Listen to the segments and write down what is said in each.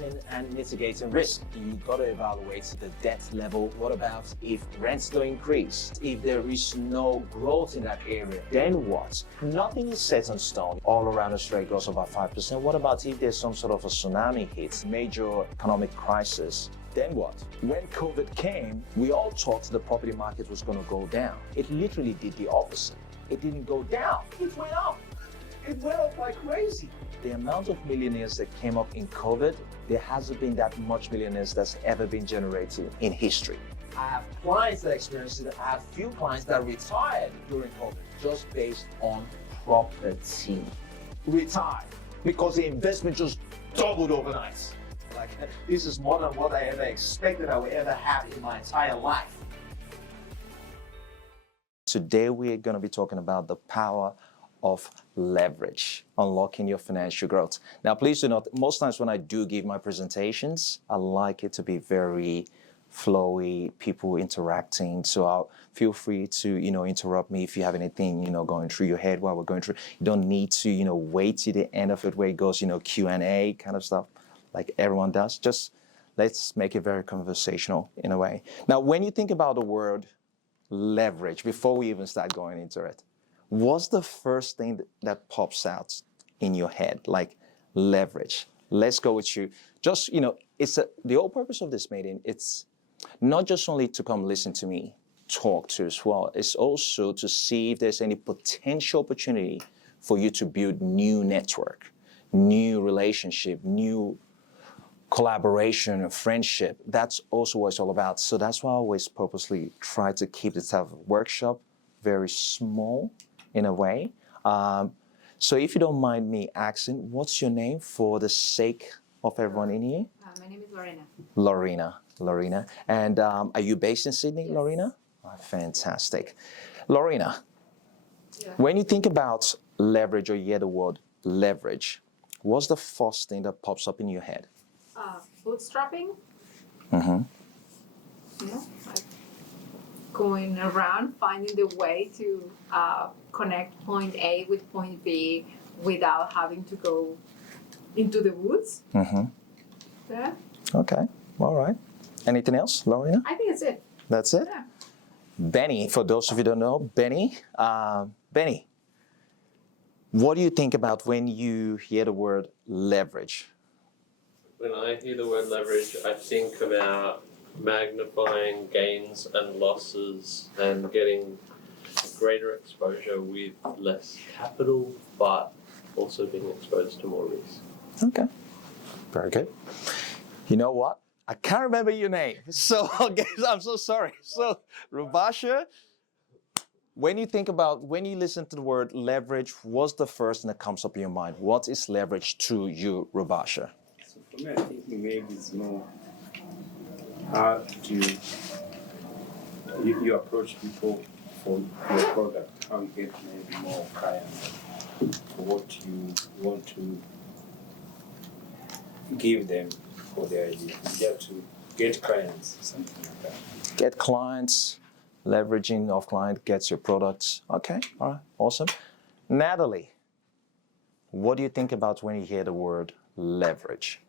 balancing and mitigating risk. You got to evaluate the debt level. What about if rents don't increase? If there is no growth in that area, then what? Nothing is set in stone. All around Australia grows about 5%. What about if there's some sort of a tsunami hits, major economic crisis? Then what? When COVID came, we all thought the property market was going to go down. It literally did the opposite. It didn't go down, it went up. It went up like crazy. The amount of millionaires that came up in COVID, there hasn't been that much millionaires that's ever been generated in history. I have clients that experienced it. I have few clients that retired during COVID just based on property. Retired because the investment just doubled overnight. Like, this is more than what I ever expected I would ever have in my entire life. Today we're going to be talking about the power of leverage, unlocking your financial growth. Now, please do not, most times when I do give my presentations, I like it to be very flowy, people interacting. So I'll feel free to, interrupt me if you have anything, going through your head while we're going through. You don't need to, wait to the end of it where it goes, Q&A kind of stuff like everyone does. Just let's make it very conversational in a way. Now, when you think about the word leverage, before we even start going into it, what's the first thing that pops out in your head? Like leverage. Let's go with you. Just, the whole purpose of this meeting, it's not just only to come listen to me talk to as well. It's also to see if there's any potential opportunity for you to build new network, new relationship, new collaboration and friendship. That's also what it's all about. So that's why I always purposely try to keep this type of workshop very small in a way. So if you don't mind me asking, what's your name for the sake of everyone in here? My name is Lorena. Lorena. And are you based in Sydney, yes. Lorena? Oh, fantastic. Lorena, when you think about leverage or you hear the word leverage, what's the first thing that pops up in your head? Bootstrapping. Mm-hmm. Like going around, finding the way to connect point A with point B without having to go into the woods. Mm-hmm. Yeah. Okay. All right. Anything else, Lorena? I think that's it. That's it? Yeah. Benny, for those of you who don't know, Benny, what do you think about when you hear the word leverage? When I hear the word leverage, I think about magnifying gains and losses and getting greater exposure with less capital, but also being exposed to more risk. Okay, very good. You know what? I can't remember your name, so I'm so sorry. So, Rubasha, when you listen to the word leverage, what's the first thing that comes up in your mind? What is leverage to you, Rubasha? So for me, I think maybe it's more how you approach people for your product, how you get maybe more clients for what you want to give them for their idea. You have to get clients, something like that. Get clients, leveraging of client gets your products. Okay, all right, awesome. Natalie, what do you think about when you hear the word leverage?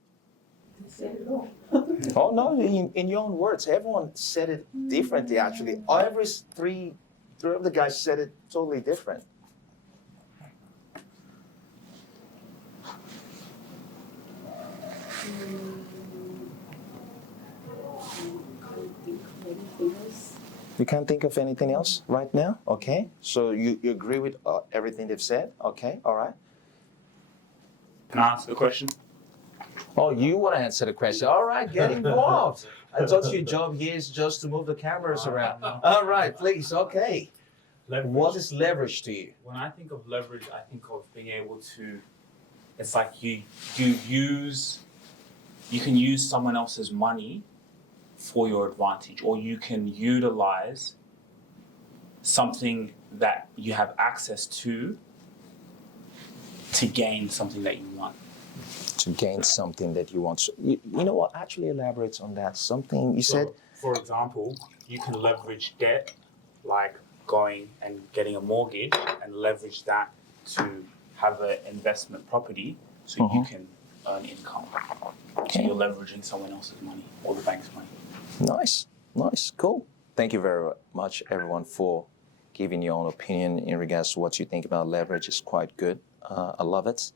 Oh no, in your own words. Everyone said it differently actually. Every three of the guys said it totally different. You can't think of anything else right now? Okay, so you agree with everything they've said? Okay, all right. Can I ask a question? Oh, you want to answer the question. All right, get involved. I thought your job here is just to move the cameras around. All right, please, okay. Leverage. What is leverage to you? When I think of leverage, I think of being able to, it's like you can use someone else's money for your advantage, or you can utilize something that you have access to gain something that you want. To gain something that you want. So, you know what? Actually elaborates on that. Something you said. For example, you can leverage debt, like going and getting a mortgage and leverage that to have an investment property so you can earn income. Okay. So you're leveraging someone else's money or the bank's money. Nice, cool. Thank you very much, everyone, for giving your own opinion in regards to what you think about leverage. It's quite good. I love it.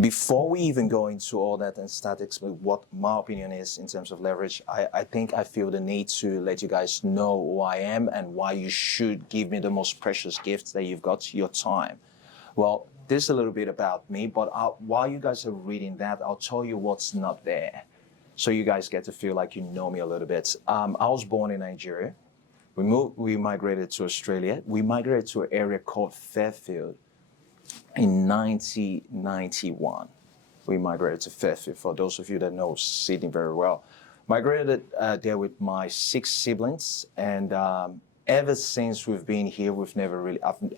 Before we even go into all that and start explaining what my opinion is in terms of leverage, I feel the need to let you guys know who I am and why you should give me the most precious gift that you've got, your time. Well, this is a little bit about me, but while you guys are reading that, I'll tell you what's not there. So you guys get to feel like you know me a little bit. I was born in Nigeria. We migrated to Australia. We migrated to an area called Fairfield in 1991. We migrated to Fairfield. For those of you that know Sydney very well, migrated there with my 6 siblings, and ever since we've been here,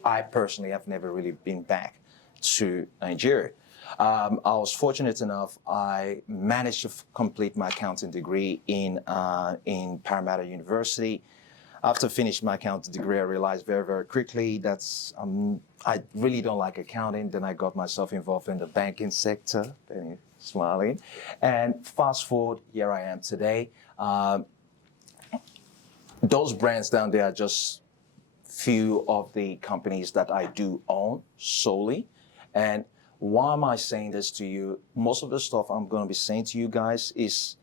I personally have never really been back to Nigeria. I was fortunate enough, I managed to complete my accounting degree in Parramatta University. After finishing my accounting degree, I realized very, very quickly that I really don't like accounting. Then I got myself involved in the banking sector, smiling. And fast forward, here I am today. Those brands down there are just few of the companies that I do own solely. And why am I saying this to you? Most of the stuff I'm going to be saying to you guys is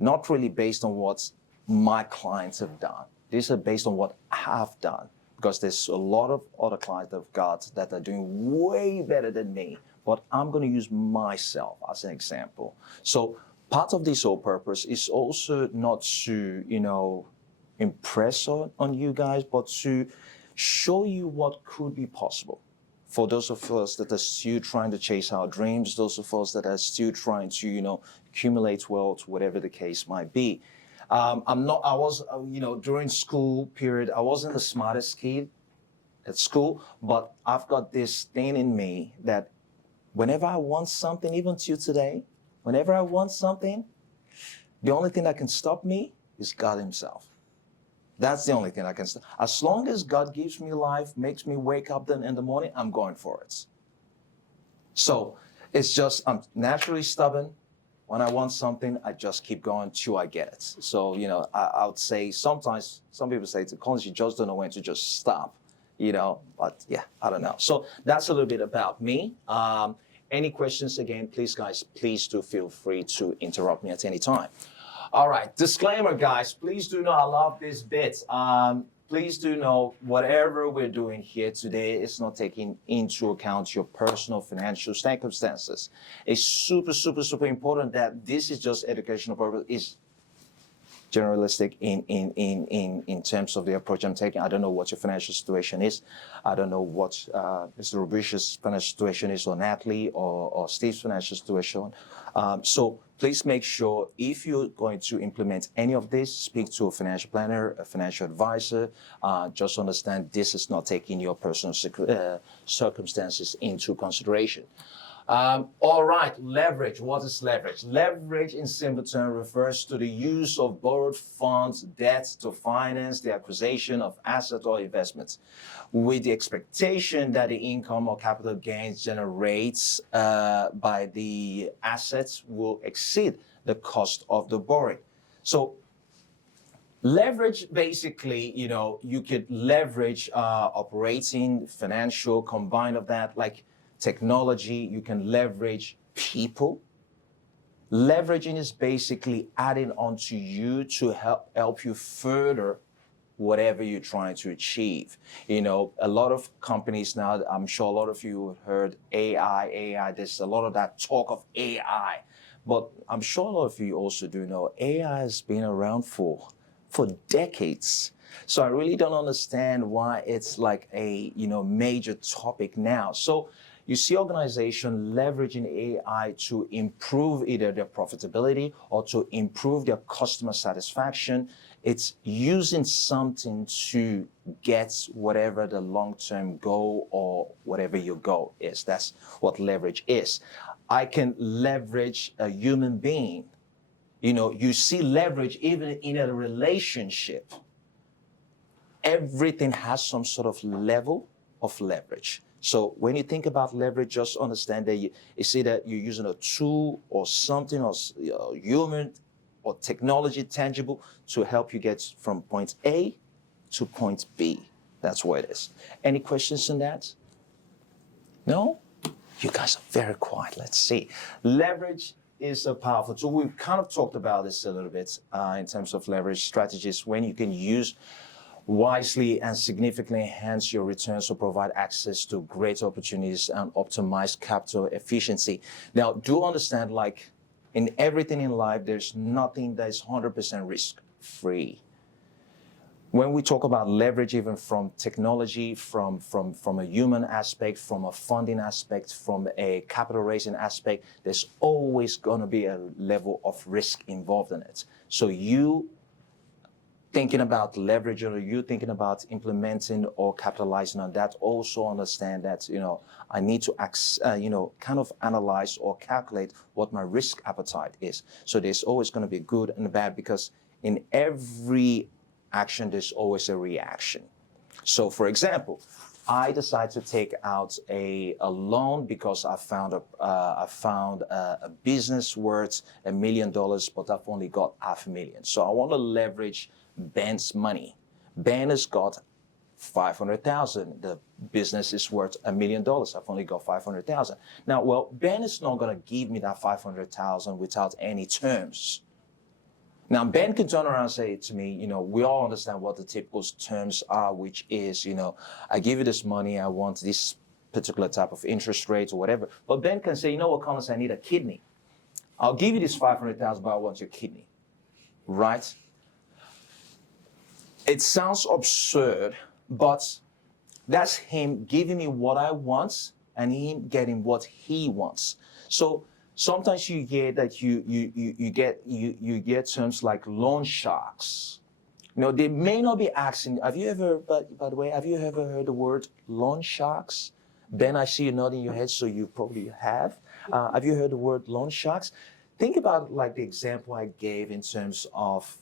not really based on what my clients have done. These are based on what I've done, because there's a lot of other clients I've got that are doing way better than me, but I'm going to use myself as an example. So part of this whole purpose is also not to, impress on you guys, but to show you what could be possible. For those of us that are still trying to chase our dreams, those of us that are still trying to, accumulate wealth, whatever the case might be. During school period, I wasn't the smartest kid at school, but I've got this thing in me that whenever I want something, even to today, whenever I want something, the only thing that can stop me is God himself. That's the only thing I can stop. As long as God gives me life, makes me wake up then in the morning, I'm going for it. So it's just, I'm naturally stubborn. When I want something, I just keep going till I get it. So, I would say sometimes, some people say to Collins, you just don't know when to just stop, but yeah, I don't know. So that's a little bit about me. Any questions again, please do feel free to interrupt me at any time. All right, disclaimer, guys, please do know I love this bit. Please do know whatever we're doing here today is not taking into account your personal financial circumstances. It's super, super, super important that this is just educational purpose. It's generalistic in terms of the approach I'm taking. I don't know what your financial situation is. I don't know what Mr. Rubish's financial situation is, or Natalie or Steve's financial situation. So please make sure if you're going to implement any of this, speak to a financial planner, a financial advisor. Just understand this is not taking your personal circumstances into consideration. All right, leverage. What is leverage? Leverage, in simple terms, refers to the use of borrowed funds, debt to finance the acquisition of assets or investments, with the expectation that the income or capital gains generated by the assets will exceed the cost of the borrowing. So leverage, basically, you could leverage operating, financial, combined of that, like technology. You can leverage people. Leveraging is basically adding on to you to help you further whatever you're trying to achieve. A lot of companies now, I'm sure a lot of you have heard AI, there's a lot of that talk of AI, but I'm sure a lot of you also do know AI has been around for decades. So I really don't understand why it's like a, major topic now. So you see organizations leveraging AI to improve either their profitability or to improve their customer satisfaction. It's using something to get whatever the long-term goal or whatever your goal is. That's what leverage is. I can leverage a human being. You see leverage even in a relationship. Everything has some sort of level of leverage. So when you think about leverage, just understand that you see that you're using a tool or something or human or technology tangible to help you get from point A to point B. That's what it is. Any questions on that? No? You guys are very quiet. Let's see. Leverage is a powerful tool. We've kind of talked about this a little bit in terms of leverage strategies when you can use wisely and significantly enhance your returns or provide access to great opportunities and optimize capital efficiency. Now, do understand, like in everything in life, there's nothing that is 100% risk-free. When we talk about leverage, even from technology, from a human aspect, from a funding aspect, from a capital raising aspect, there's always going to be a level of risk involved in it. So you thinking about leverage or you thinking about implementing or capitalizing on that, also understand that, I need to, kind of analyze or calculate what my risk appetite is. So there's always going to be good and bad, because in every action, there's always a reaction. So for example, I decided to take out a loan because I found a business worth $1 million, but I've only got $500,000. So I want to leverage Ben's money. Ben has got $500,000. The business is worth $1 million. I've only got $500,000. Now, well, Ben is not going to give me that $500,000 without any terms. Now, Ben can turn around and say to me, we all understand what the typical terms are, which is, I give you this money, I want this particular type of interest rate or whatever. But Ben can say, Collins, I need a kidney. I'll give you this $500,000, but I want your kidney, right? It sounds absurd, but that's him giving me what I want and him getting what he wants. So sometimes you get that you get terms like loan sharks. They may not be asking. Have you ever, by the way, have you ever heard the word loan sharks? Ben, I see you nodding your head, so you probably have. Have you heard the word loan sharks? Think about like the example I gave in terms of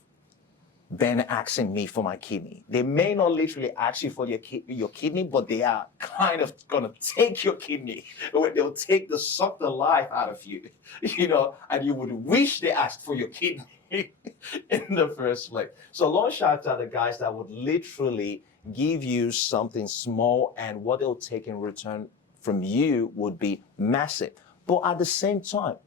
Ben asking me for my kidney. They may not literally ask you for your kidney, but they are kind of gonna take your kidney. They'll suck the life out of you, and you would wish they asked for your kidney in the first place. So loan sharks are the guys that would literally give you something small, and what they'll take in return from you would be massive. But at the same time,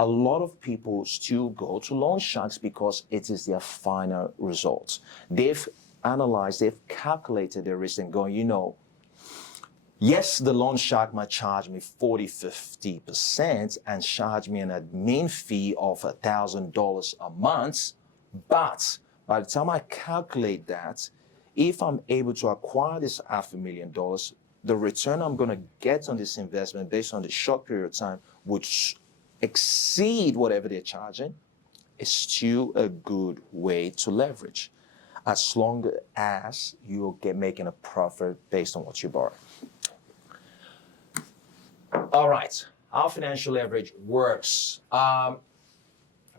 a lot of people still go to loan sharks because it is their final result. They've analyzed, they've calculated their risk and going, yes, the loan shark might charge me 40-50% and charge me an admin fee of $1,000 a month. But by the time I calculate that, if I'm able to acquire this $500,000, the return I'm going to get on this investment based on the short period of time would exceed whatever they're charging. Is still a good way to leverage, as long as you're making a profit based on what you borrow. All right, how financial leverage works.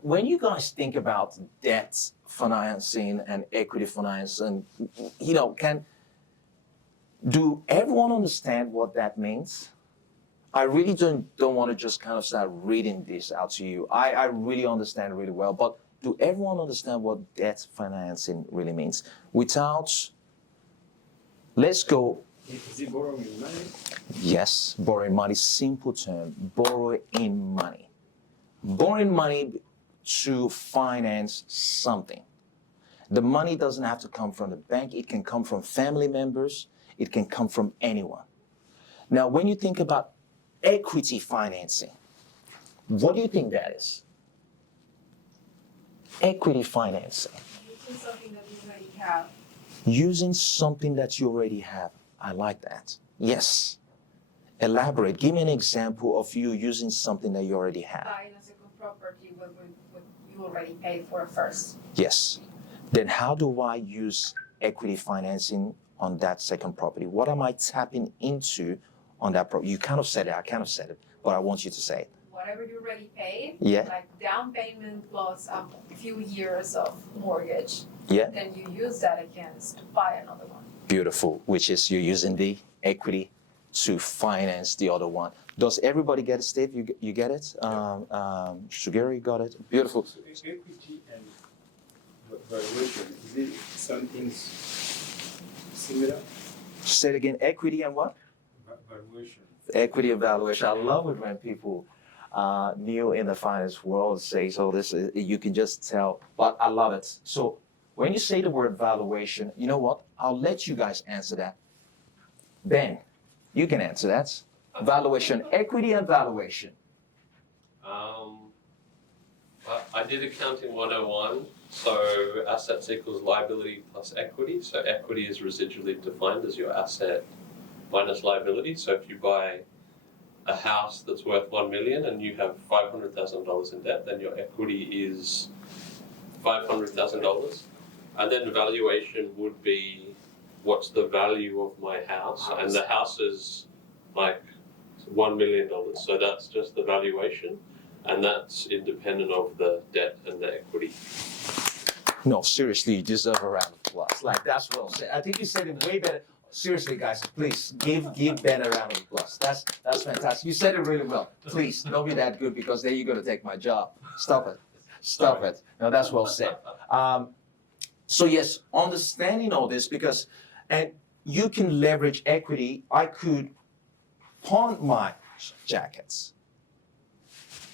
When you guys think about debt financing and equity financing, do everyone understand what that means? I really don't want to just kind of start reading this out to you. I really understand really well, but do everyone understand what debt financing really means? Let's go. Is it borrowing money? Yes, borrowing money, simple term, borrowing money. Borrowing money to finance something. The money doesn't have to come from the bank. It can come from family members. It can come from anyone. Now, when you think about equity financing, what do you think that is? Equity financing. Using something that you already have. Using something that you already have. I like that. Yes. Elaborate. Give me an example of you using something that you already have. Buying a second property what you already paid for first. Yes. Then how do I use equity financing on that second property? What am I tapping into on that property? You kind of said it, I kind of said it, but I want you to say it. Whatever you already paid, Yeah. like down payment plus a few years of mortgage, Yeah. then you use that against to buy another one. Beautiful, which is you're using the equity to finance the other one. Does everybody get it, Steve? You get it? Shugeri got it? Beautiful. So equity and valuation, is it something similar? Say it again, equity and what? Valuation. Equity evaluation. I love it when people new in the finance world say, so this is, you can just tell, but I love it. So when you say the word valuation, you know what? I'll let you guys answer that. Ben, you can answer that. Valuation, equity and valuation. I did accounting 101, so assets equals liability plus equity. So equity is residually defined as your asset minus liability. So if you buy a house that's worth 1 million and you have $500,000 in debt, then your equity is $500,000. And then valuation would be what's the value of my house, and the house is like $1 million. So that's just the valuation, and that's independent of the debt and the equity. No, seriously, you deserve a round of applause. Like, that's well said. I think you said it way better. Seriously, guys, please give Ben a round of applause. That's fantastic. You said it really well. Please don't be that good, because then you're gonna take my job. Stop it. Stop it. No, that's well said. So yes, understanding all this, because and you can leverage equity. I could pawn my jackets.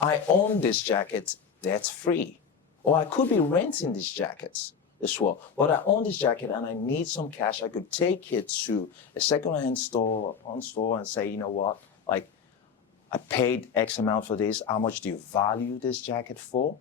I own this jacket debt free, or I could be renting these jackets as well. But I own this jacket and I need some cash. I could take it to a second-hand store, a pawn store, and say, you know what, like, I paid X amount for this. How much do you value this jacket for?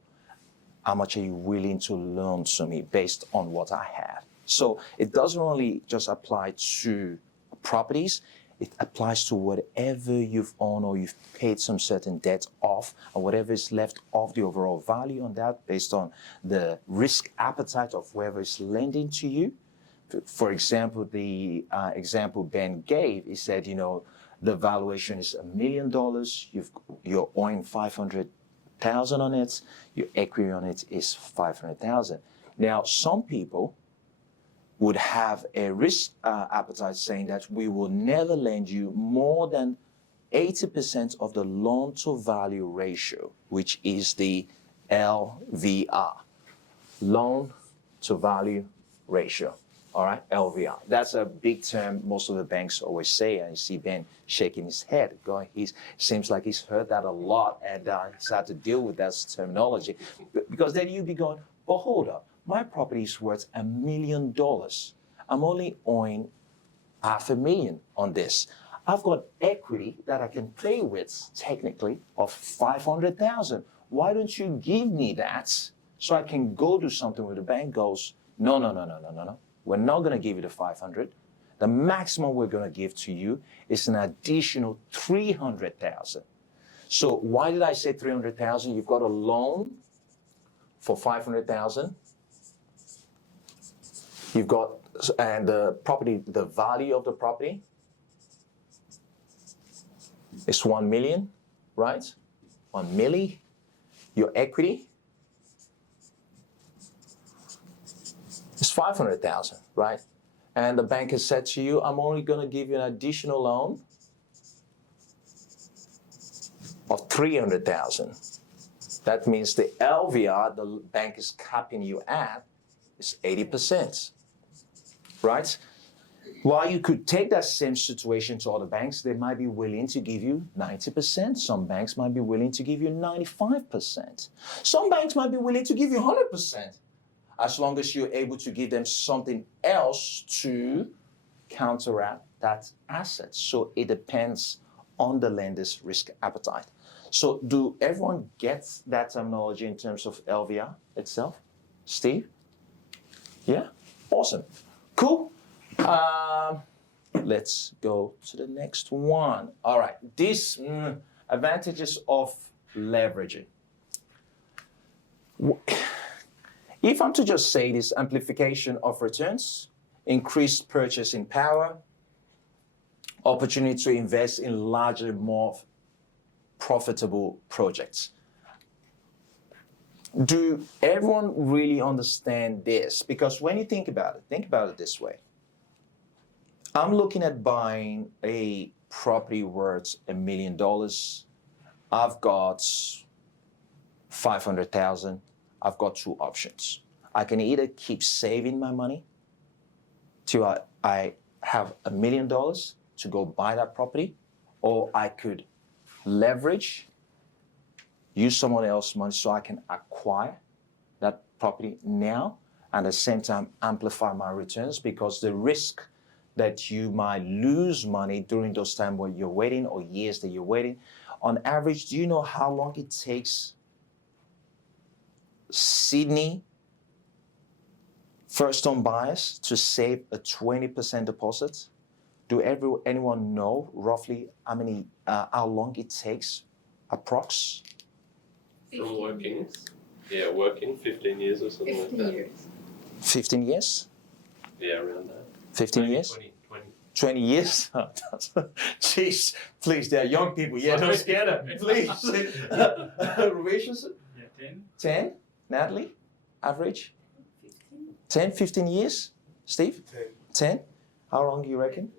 How much are you willing to loan to me based on what I have? So it doesn't only just apply to properties. It applies to whatever you've owned or you've paid some certain debt off, and whatever is left of the overall value on that based on the risk appetite of whoever is lending to you. For example, the example Ben gave, he said, you know, the valuation is $1 million. You're owing 500,000 on it. Your equity on it is 500,000. Now, some people would have a risk appetite saying that we will never lend you more than 80% of the loan to value ratio, which is the LVR, loan to value ratio. All right, LVR. That's a big term most of the banks always say, and you see Ben shaking his head, going, seems like he's heard that a lot, and he's had to deal with that terminology. Because then you'd be going, well, hold up, my property is worth $1 million. I'm only owing $500,000 on this. I've got equity that I can play with, technically, of 500,000. Why don't you give me that so I can go do something where the bank goes, no. We're not going to give you the 500. The maximum we're going to give to you is an additional 300,000. So why did I say 300,000? You've got a loan for 500,000. You've got, and the property, the value of the property is 1 million, right? 1 milli. Your equity is 500,000, right? And the bank has said to you, I'm only going to give you an additional loan of 300,000. That means the LVR the bank is capping you at is 80%, right? While you could take that same situation to other banks, they might be willing to give you 90%. Some banks might be willing to give you 95%. Some banks might be willing to give you 100%, as long as you're able to give them something else to counteract that asset. So it depends on the lender's risk appetite. So do everyone get that terminology in terms of LVR itself? Steve? Yeah? Awesome. Cool. Let's go to the next one. All right. These advantages of leveraging. If I'm to just say this, amplification of returns, increased purchasing power, opportunity to invest in larger, more profitable projects. Do everyone really understand this? Because when you think about it this way. I'm looking at buying a property worth $1 million. I've got 500,000. I've got two options. I can either keep saving my money till I have $1 million to go buy that property, or I could leverage, use someone else's money so I can acquire that property now and at the same time amplify my returns, because the risk that you might lose money during those times when you're waiting or years that you're waiting, on average, do you know how long it takes Sydney first-home buyers to save a 20% deposit? Do anyone know roughly how long it takes, approx? From working? Yeah, working 15 years or something like 15 that. years. 15 years? Yeah, around that. 15 years? 20. 20 years? Jeez, please, they're young people. Yeah, don't scare them, please. Relationship? Yeah, 10? Natalie? Average? 10, 15 years? Steve? 10? How long do you reckon?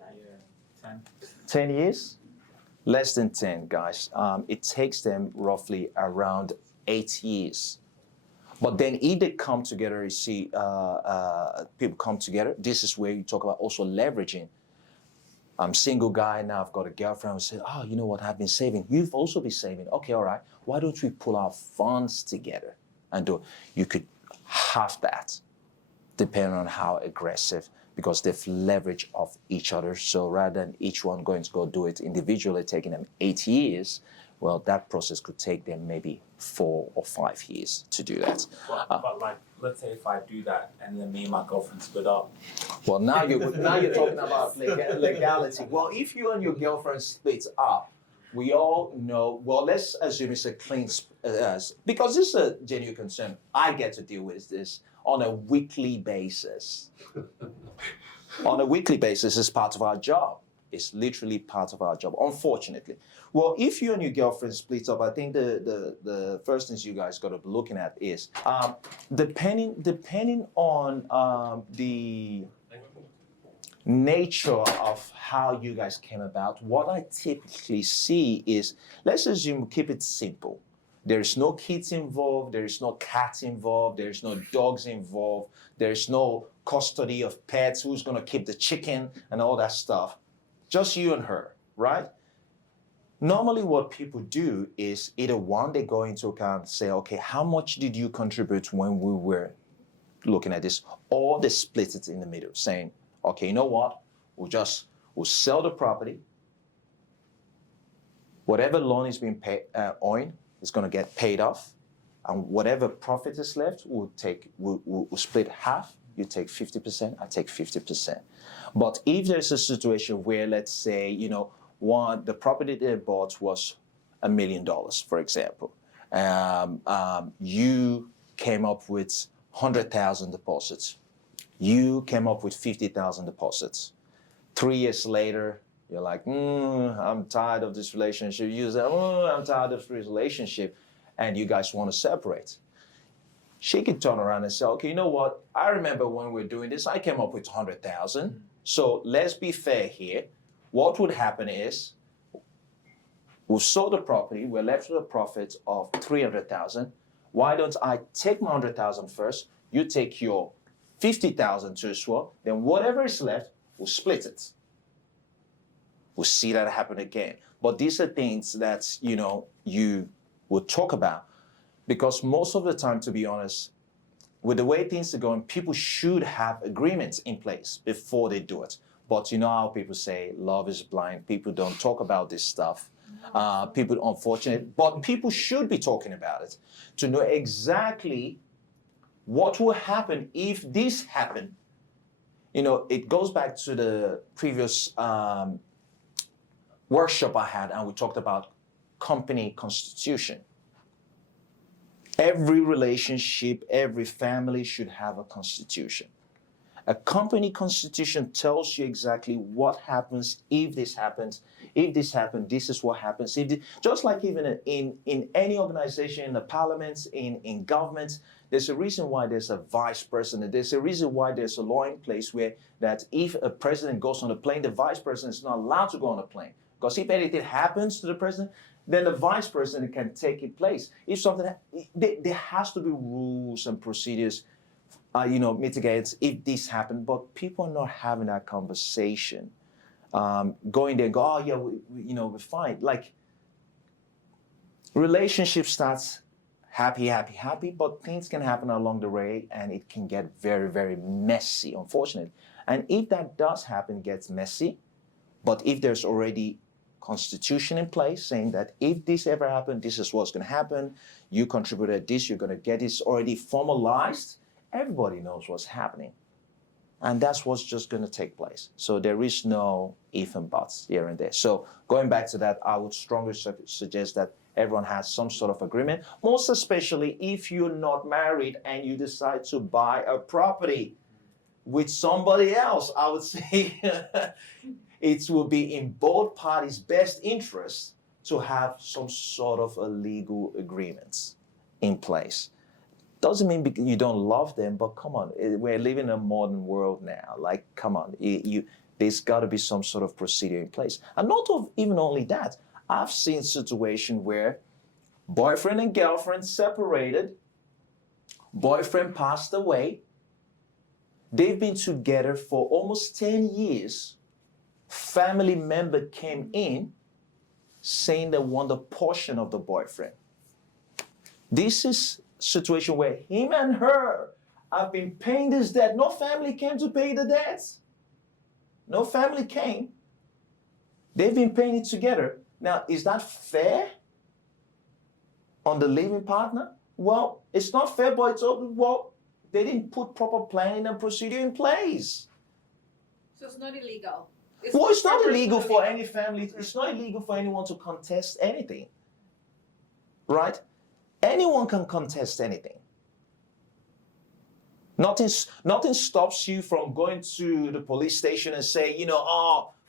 10. 10 years? Less than 10, guys. It takes them roughly around 8 years. But then if they come together, you see, people come together. This is where you talk about also leveraging. I'm single guy, now I've got a girlfriend who said, oh, you know what, I've been saving. You've also been saving. Okay, all right. Why don't we pull our funds together and do it? You could have that, depending on how aggressive, because they've leveraged off each other. So rather than each one going to go do it individually, taking them 8 years, well, that process could take them maybe 4 or 5 years to do that. But like, let's say if I do that and then me and my girlfriend split up. Well, now you're talking about legality. Well, if you and your girlfriend split up, we all know, well, let's assume it's a clean, because this is a genuine concern. I get to deal with this on a weekly basis. On a weekly basis, it's part of our job. It's literally part of our job, unfortunately. Well, if you and your girlfriend split up, I think the first things you guys got to be looking at is, depending on the nature of how you guys came about, what I typically see is, let's assume, keep it simple. There's no kids involved, there's no cats involved, there's no dogs involved, there's no custody of pets, who's gonna keep the chicken and all that stuff. Just you and her, right? Normally what people do is either one, they go into account and say, okay, how much did you contribute when we were looking at this? Or they split it in the middle, saying, okay, you know what? We'll sell the property. Whatever loan is being owing is going to get paid off, and whatever profit is left, we'll split half. You take 50%, I take 50%. But if there's a situation where, let's say, the property they bought was $1 million, for example, you came up with 100,000 deposits. You came up with 50,000 deposits. 3 years later, you're like, I'm tired of this relationship. You say, I'm tired of this relationship, and you guys want to separate. She could turn around and say, okay, you know what? I remember when we were doing this, I came up with 100,000. So let's be fair here. What would happen is, we've sold the property, we're left with a profit of 300,000. Why don't I take my 100,000 first? You take your 50,000 to as well. Then whatever is left, we'll split it. We'll see that happen again. But these are things that, you will talk about, because most of the time, to be honest, with the way things are going, people should have agreements in place before they do it. But you know how people say, love is blind. People don't talk about this stuff. People, unfortunately, but people should be talking about it to know exactly what will happen if this happened. It goes back to the previous workshop I had, and we talked about company constitution. Every relationship, every family should have a constitution. A company constitution tells you exactly what happens if this happens. If this happens, this is what happens. Just like even in any organization, in the parliaments, in governments, there's a reason why there's a vice president. There's a reason why there's a law in place where that if a president goes on a plane, the vice president is not allowed to go on a plane. Because if anything happens to the president, then the vice president can take its place. If something, there has to be rules and procedures, mitigates if this happened. But people are not having that conversation. Going there and go, oh yeah, we're fine. Like, relationship starts happy, but things can happen along the way and it can get very, very messy, unfortunately. And if that does happen, it gets messy. But if there's already constitution in place saying that if this ever happened, this is what's going to happen, you contributed this, you're going to get this already formalized, everybody knows what's happening. And that's what's just going to take place. So there is no if and buts here and there. So going back to that, I would strongly suggest that everyone has some sort of agreement, most especially if you're not married and you decide to buy a property with somebody else. I would say it will be in both parties' best interest to have some sort of a legal agreements in place. Doesn't mean you don't love them, but come on, we're living in a modern world now. Like, come on, there's got to be some sort of procedure in place. And not even only that, I've seen situations where boyfriend and girlfriend separated, boyfriend passed away, they've been together for almost 10 years, family member came in saying they want a portion of the boyfriend. This is situation where him and her have been paying this debt. No family came to pay the debts. No family came. They've been paying it together. Now, is that fair on the living partner? Well, it's not fair, but they didn't put proper planning and procedure in place. So it's not illegal. It's not illegal for any family. It's not illegal for anyone to contest anything, right? Anyone can contest anything. Nothing stops you from going to the police station and say,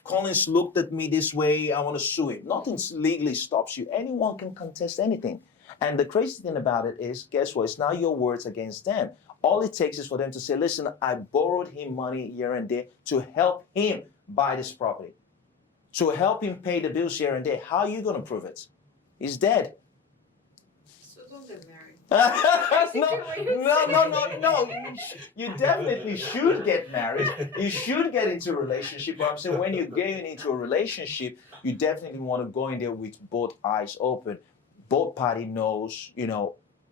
Collins looked at me this way, I want to sue him. Nothing legally stops you. Anyone can contest anything. And the crazy thing about it is, guess what? It's not your words against them. All it takes is for them to say, listen, I borrowed him money here and there to help him buy this property, to help him pay the bills here and there. How are you going to prove it? He's dead. So don't get married. No. You definitely should get married. You should get into a relationship. But I'm saying when you're getting into a relationship, you definitely want to go in there with both eyes open. Both party knows,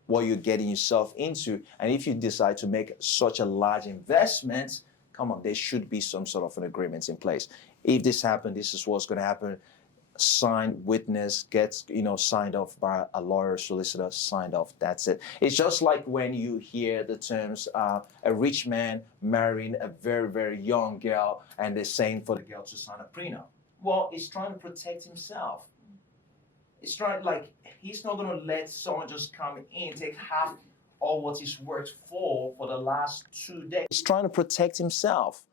what you're getting yourself into. And if you decide to make such a large investment, come on, there should be some sort of an agreement in place. If this happened, this is what's going to happen. Signed, witness, gets signed off by a lawyer, solicitor, signed off. That's it. It's just like when you hear the terms a rich man marrying a very, very young girl, and they're saying for the girl to sign a prenup. Well, he's trying to protect himself. It's trying, like, he's not going to let someone just come in, take half of what he's worked for the last 2 days. He's trying to protect himself.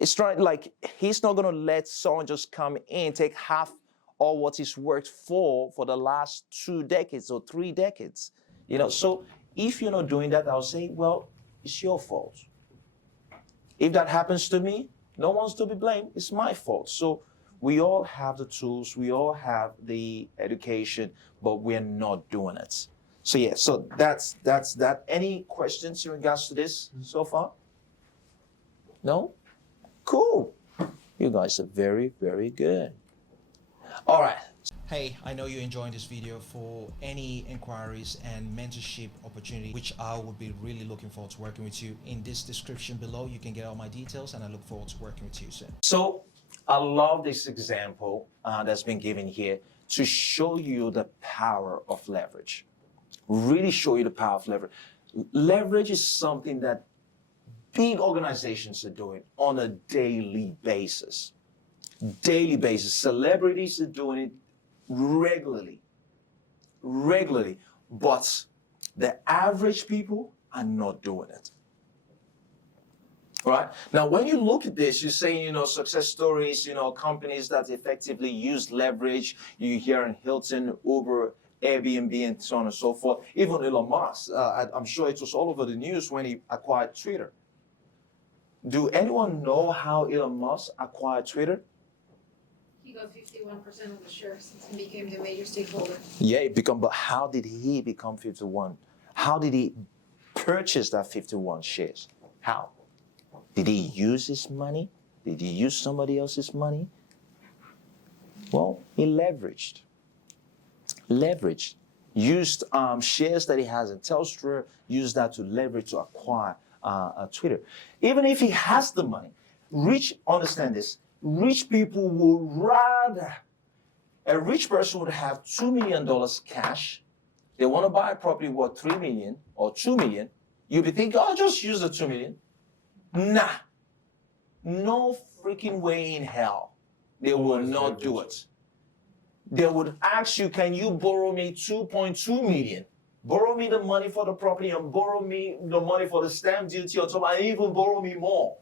It's trying, like, he's not going to let someone just come in, take half of what he's worked for the last 2 decades or 3 decades. So if you're not doing that, I'll say, well, it's your fault. If that happens to me, no one's to be blamed. It's my fault. So we all have the tools, we all have the education, but we're not doing it. So yeah, so that's that. Any questions in regards to this so far? No? Cool. You guys are very, very good. All right. Hey, I know you're enjoying this video. For any inquiries and mentorship opportunity, which I would be really looking forward to working with you, in this description below, you can get all my details, and I look forward to working with you soon. So I love this example that's been given here to show you the power of leverage. Really show you the power of leverage. Leverage is something that big organizations are doing on a daily basis. Daily basis. Celebrities are doing it regularly. But the average people are not doing it. Right? Now, when you look at this, you're saying, success stories, companies that effectively use leverage. You hear in Hilton, Uber, Airbnb, and so on and so forth. Even Elon Musk, I'm sure it was all over the news when he acquired Twitter. Do anyone know how Elon Musk acquired Twitter? He He got 51% of the shares and became the major stakeholder. Yeah, but how did he become 51? How did he purchase that 51 shares? How? Did he use his money? Did he use somebody else's money? Well, he leveraged. Used shares that he has in Telstra, used that to leverage to acquire Twitter. Even if he has the money, understand this, rich people would rather, a rich person would have $2 million cash. They want to buy a property worth 3 million or 2 million. You'll be thinking, oh, just use the 2 million. Nah, no freaking way in hell. They will not do it. They would ask you, can you borrow me 2.2 million? Borrow me the money for the property and borrow me the money for the stamp duty on top, and even borrow me more.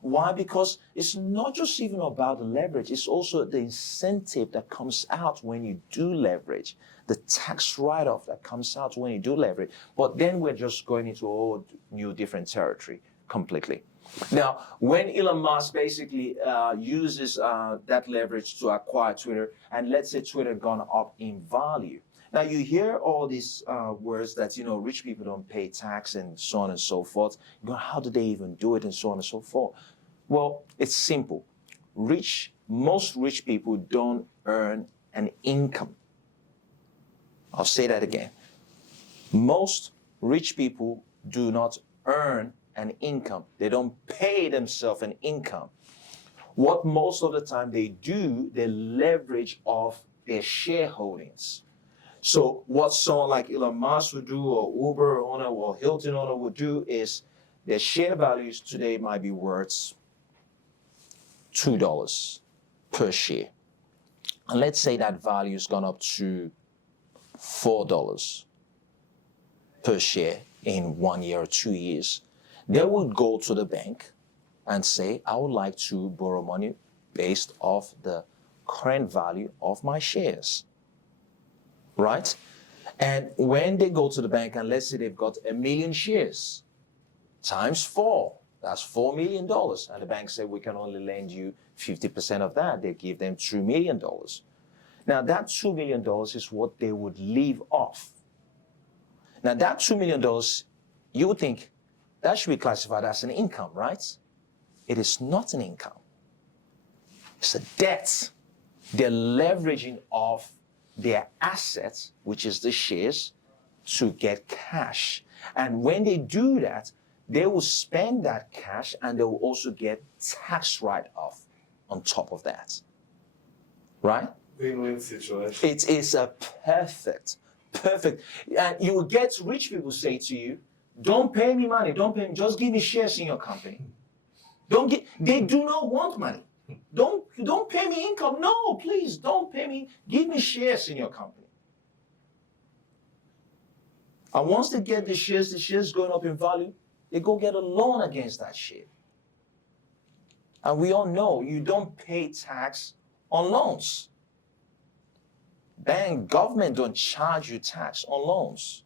Why? Because it's not just even about the leverage, it's also the incentive that comes out when you do leverage, the tax write-off that comes out when you do leverage. But then we're just going into a whole new different territory completely. Now, when Elon Musk basically uses that leverage to acquire Twitter, and let's say Twitter gone up in value. Now, you hear all these words that, rich people don't pay tax and so on and so forth. You go, how do they even do it and so on and so forth? Well, it's simple. Most rich people don't earn an income. I'll say that again. Most rich people do not earn an income. They don't pay themselves an income. What most of the time they do, they leverage off their shareholdings. So what someone like Elon Musk would do, or Uber owner, or Hilton owner would do is their share values today might be worth $2 per share. And let's say that value has gone up to $4 per share in 1 year or 2 years. They would go to the bank and say, I would like to borrow money based off the current value of my shares, right? And when they go to the bank, and let's say they've got 1 million shares, times 4, that's $4 million. And the bank said, we can only lend you 50% of that. They give them $2 million. Now that $2 million is what they would leave off. Now that $2 million, you would think that should be classified as an income, right? It is not an income. It's a debt. They're leveraging off their assets, which is the shares, to get cash. And when they do that, they will spend that cash and they will also get tax write-off on top of that. Right? Win-win situation. It is a perfect. And you will get rich people say to you, don't pay me money, just give me shares in your company. They do not want money. Don't pay me income. No, please don't pay me. Give me shares in your company. And once they get the shares going up in value, they go get a loan against that share. And we all know you don't pay tax on loans. Government don't charge you tax on loans.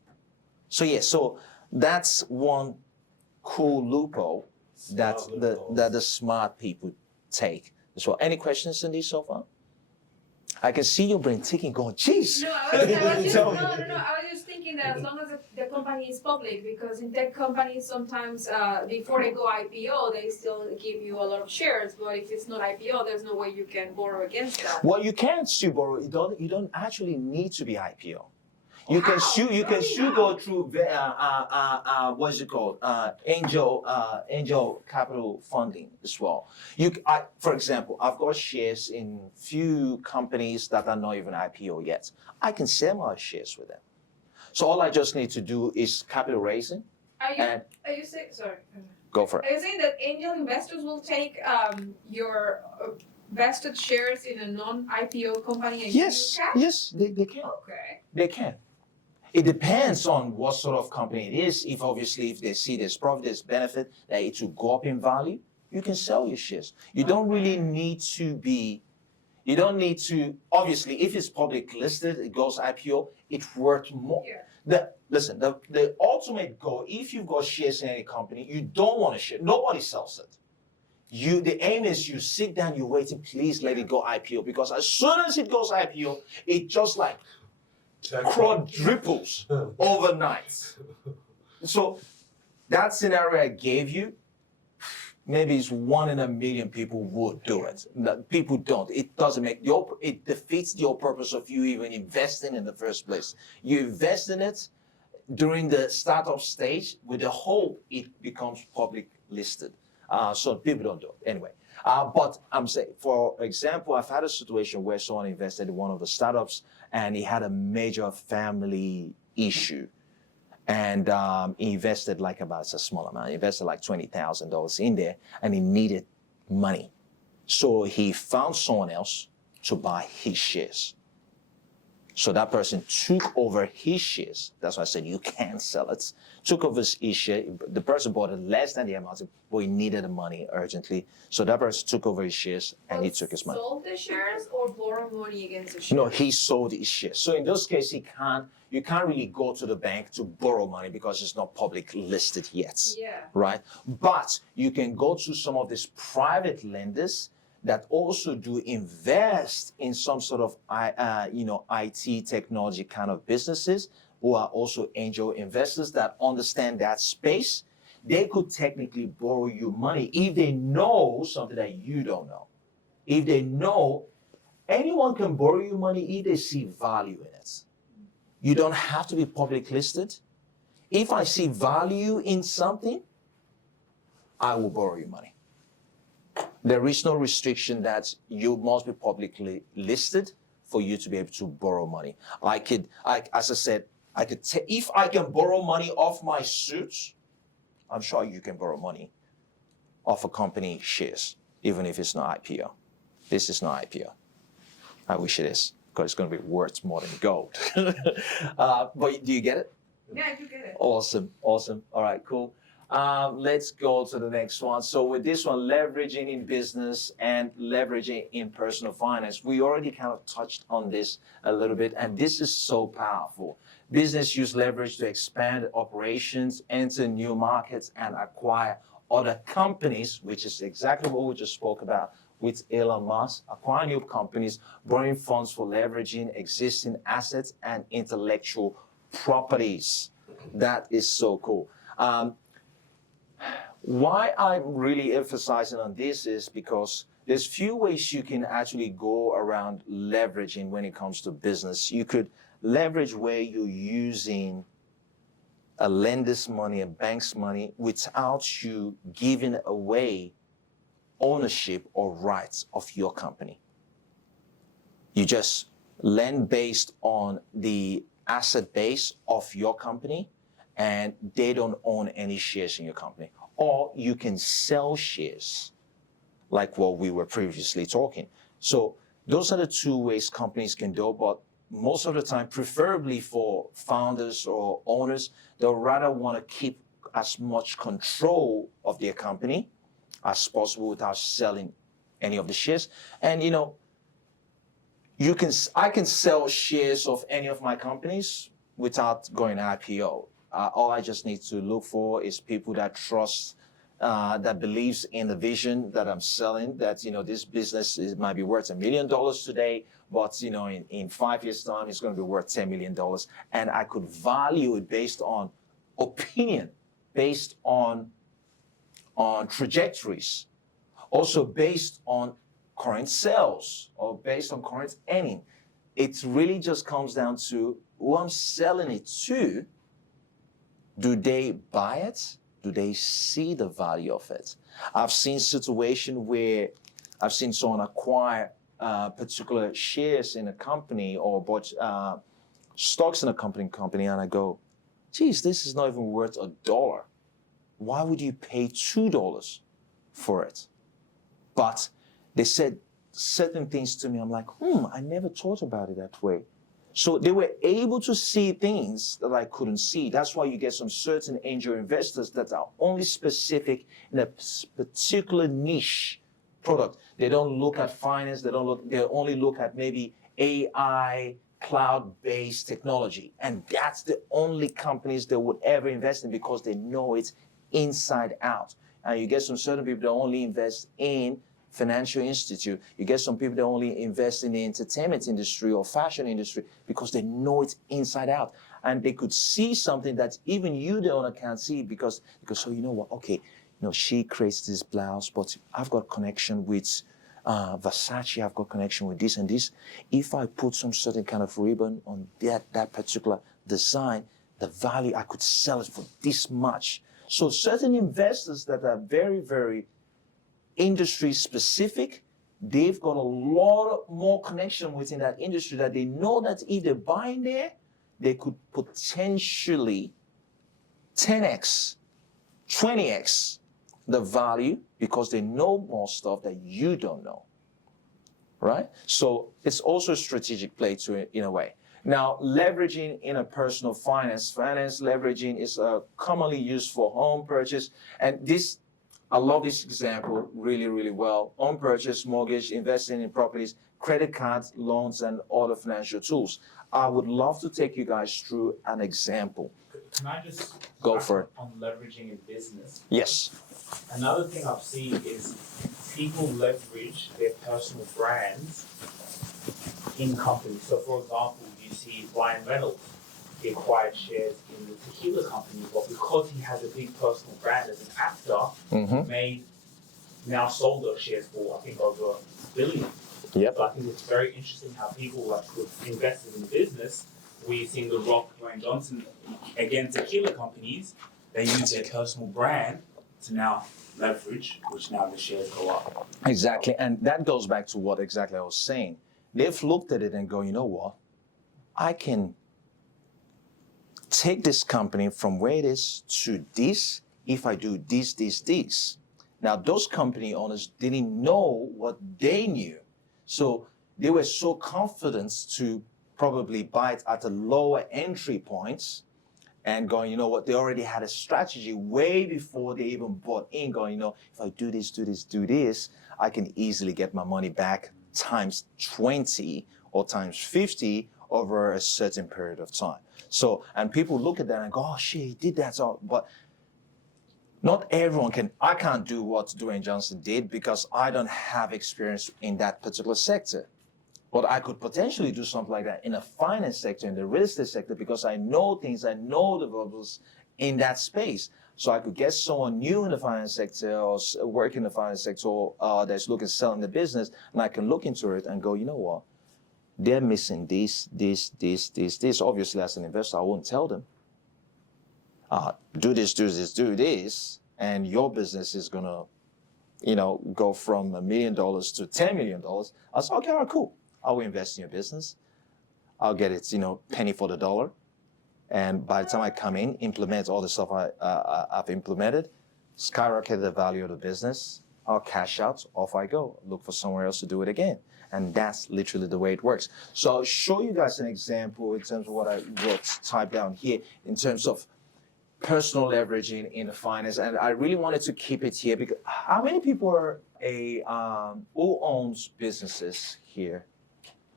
So that's one cool loophole that the smart people take as well. Any questions in this so far? I can see your brain ticking, going, geez. No, I was just thinking that as long as the company is public, because in tech companies sometimes before they go IPO, they still give you a lot of shares. But if it's not IPO, there's no way you can borrow against that. Well, you can still borrow. You don't actually need to be IPO. You can still go through what's it called? Angel capital funding as well. For example, I've got shares in few companies that are not even IPO yet. I can sell my shares with them. So all I just need to do is capital raising. Are you saying? Sorry. Go for it. Are you saying that angel investors will take your vested shares in a non-IPO company and Yes, use cash? yes, they can. Okay. They can. It depends on what sort of company it is. If they see there's profit, there's benefit, that it will go up in value, you can sell your shares. You don't really need to obviously, if it's public listed, it goes IPO, it's worth more. Yeah. The ultimate goal, if you've got shares in any company, you don't want to share. Nobody sells it. the aim is you sit down, you wait, and please let it go IPO, because as soon as it goes IPO, it just like quadruples overnight. So that scenario I gave you, maybe it's 1 in a million people would do it. People don't. It doesn't it defeats the whole purpose of you even investing in the first place. You invest in it during the startup stage with the hope it becomes public listed. So people don't do it anyway. But I'm saying, for example, I've had a situation where someone invested in one of the startups and he had a major family issue. And he invested it's a small amount. He invested like $20,000 in there, and he needed money. So he found someone else to buy his shares. So that person took over his shares. That's why I said you can't sell it. Took over his share. The person bought it less than the amount, but he needed the money urgently. So that person took over his shares and he took his money. Sold the shares or borrow money against the shares? No, he sold his shares. So in those cases, you can't really go to the bank to borrow money because it's not public listed yet. Yeah. Right? But you can go to some of these private lenders that also do invest in some sort of IT technology kind of businesses, who are also angel investors that understand that space. They could technically borrow you money if they know something that you don't know. If they know, anyone can borrow you money if they see value in it. You don't have to be public listed. If I see value in something, I will borrow you money. There is no restriction that you must be publicly listed for you to be able to borrow money. As I said, if I can borrow money off my suits, I'm sure you can borrow money off a company shares, even if it's not IPO. This is not IPO. I wish it is, because it's going to be worth more than gold. But do you get it? Yeah, I do get it. Awesome. All right, cool. Let's go to the next one. So with this one, leveraging in business and leveraging in personal finance, we already kind of touched on this a little bit, and this is so powerful. Business use leverage to expand operations, enter new markets, and acquire other companies, which is exactly what we just spoke about with Elon Musk, acquire new companies, borrowing funds for leveraging existing assets and intellectual properties. That is so cool. Why I'm really emphasizing on this is because there's few ways you can actually go around leveraging when it comes to business. You could leverage where you're using a lender's money, a bank's money, without you giving away ownership or rights of your company. You just lend based on the asset base of your company, and they don't own any shares in your company. Or you can sell shares, like what we were previously talking. So those are the two ways companies can do, but most of the time, preferably for founders or owners, they'll rather want to keep as much control of their company as possible without selling any of the shares. And I can sell shares of any of my companies without going IPO. All I just need to look for is people that trust, that believes in the vision that I'm selling, that, this business might be worth $1 million today, but, in 5 years' time, it's going to be worth $10 million. And I could value it based on opinion, based on trajectories, also based on current sales or based on current earning. It really just comes down to who I'm selling it to. Do they buy it? Do they see the value of it? I've seen situations where I've seen someone acquire particular shares in a company or bought stocks in a company, and I go, geez, this is not even worth $1. Why would you pay $2 for it? But they said certain things to me. I'm like, I never thought about it that way. So they were able to see things that I couldn't see. That's why you get some certain angel investors that are only specific in a particular niche product. They don't look at finance. They only look at maybe AI, cloud-based technology. And that's the only companies they would ever invest in because they know it's inside out. and you get some certain people that only invest in financial institute. You get some people that only invest in the entertainment industry or fashion industry because they know it inside out. And they could see something that even you, the owner, can't see because so you know what, okay, she creates this blouse, but I've got connection with Versace, I've got connection with this and this. If I put some certain kind of ribbon on that particular design, the value, I could sell it for this much. So certain investors that are very, very industry specific, they've got a lot more connection within that industry that they know that if they buy in there, they could potentially 10x, 20x the value because they know more stuff that you don't know, right? So it's also a strategic play in a way. Now, leveraging in a personal finance leveraging is commonly used for home purchase. And I love this example really, really well. Home purchase, mortgage, investing in properties, credit cards, loans, and other financial tools. I would love to take you guys through an example. Can I just Go for it. On leveraging in business? Yes. Another thing I've seen is people leverage their personal brands in companies. So, for example, you see Ryan Reynolds, he acquired shares in the tequila company, but because he has a big personal brand as an actor, he now sold those shares for, I think, over $1 billion. Yep. So I think it's very interesting how people like invested in business. We've seen The Rock, Dwayne Johnson, again, tequila companies, they use their personal brand to now leverage, which now the shares go up. Exactly, and that goes back to what exactly I was saying. They've looked at it and go, you know what? I can take this company from where it is to this if I do this. Now, those company owners didn't know what they knew. So they were so confident to probably buy it at a lower entry points and going, you know what, they already had a strategy way before they even bought in, going, if I do this, I can easily get my money back times 20 or times 50 over a certain period of time. So, and people look at that and go, oh shit, he did that. So, but not everyone I can't do what Dwayne Johnson did because I don't have experience in that particular sector. But I could potentially do something like that in the finance sector, in the real estate sector, because I know things, I know developers in that space. So I could get someone new in the finance sector or work in the finance sector that's looking to sell in the business, and I can look into it and go, you know what? They're missing this. Obviously, as an investor, I won't tell them. Do this, and your business is going to, go from $1 million to $10 million. I was okay, all right, cool. I will invest in your business. I'll get it, penny for the dollar. And by the time I come in, implement all the stuff I've implemented, skyrocket the value of the business, I'll cash out, off I go, look for somewhere else to do it again. And that's literally the way it works. So I'll show you guys an example in terms of what I typed down here in terms of personal leveraging in the finance. And I really wanted to keep it here because how many people are who owns businesses here?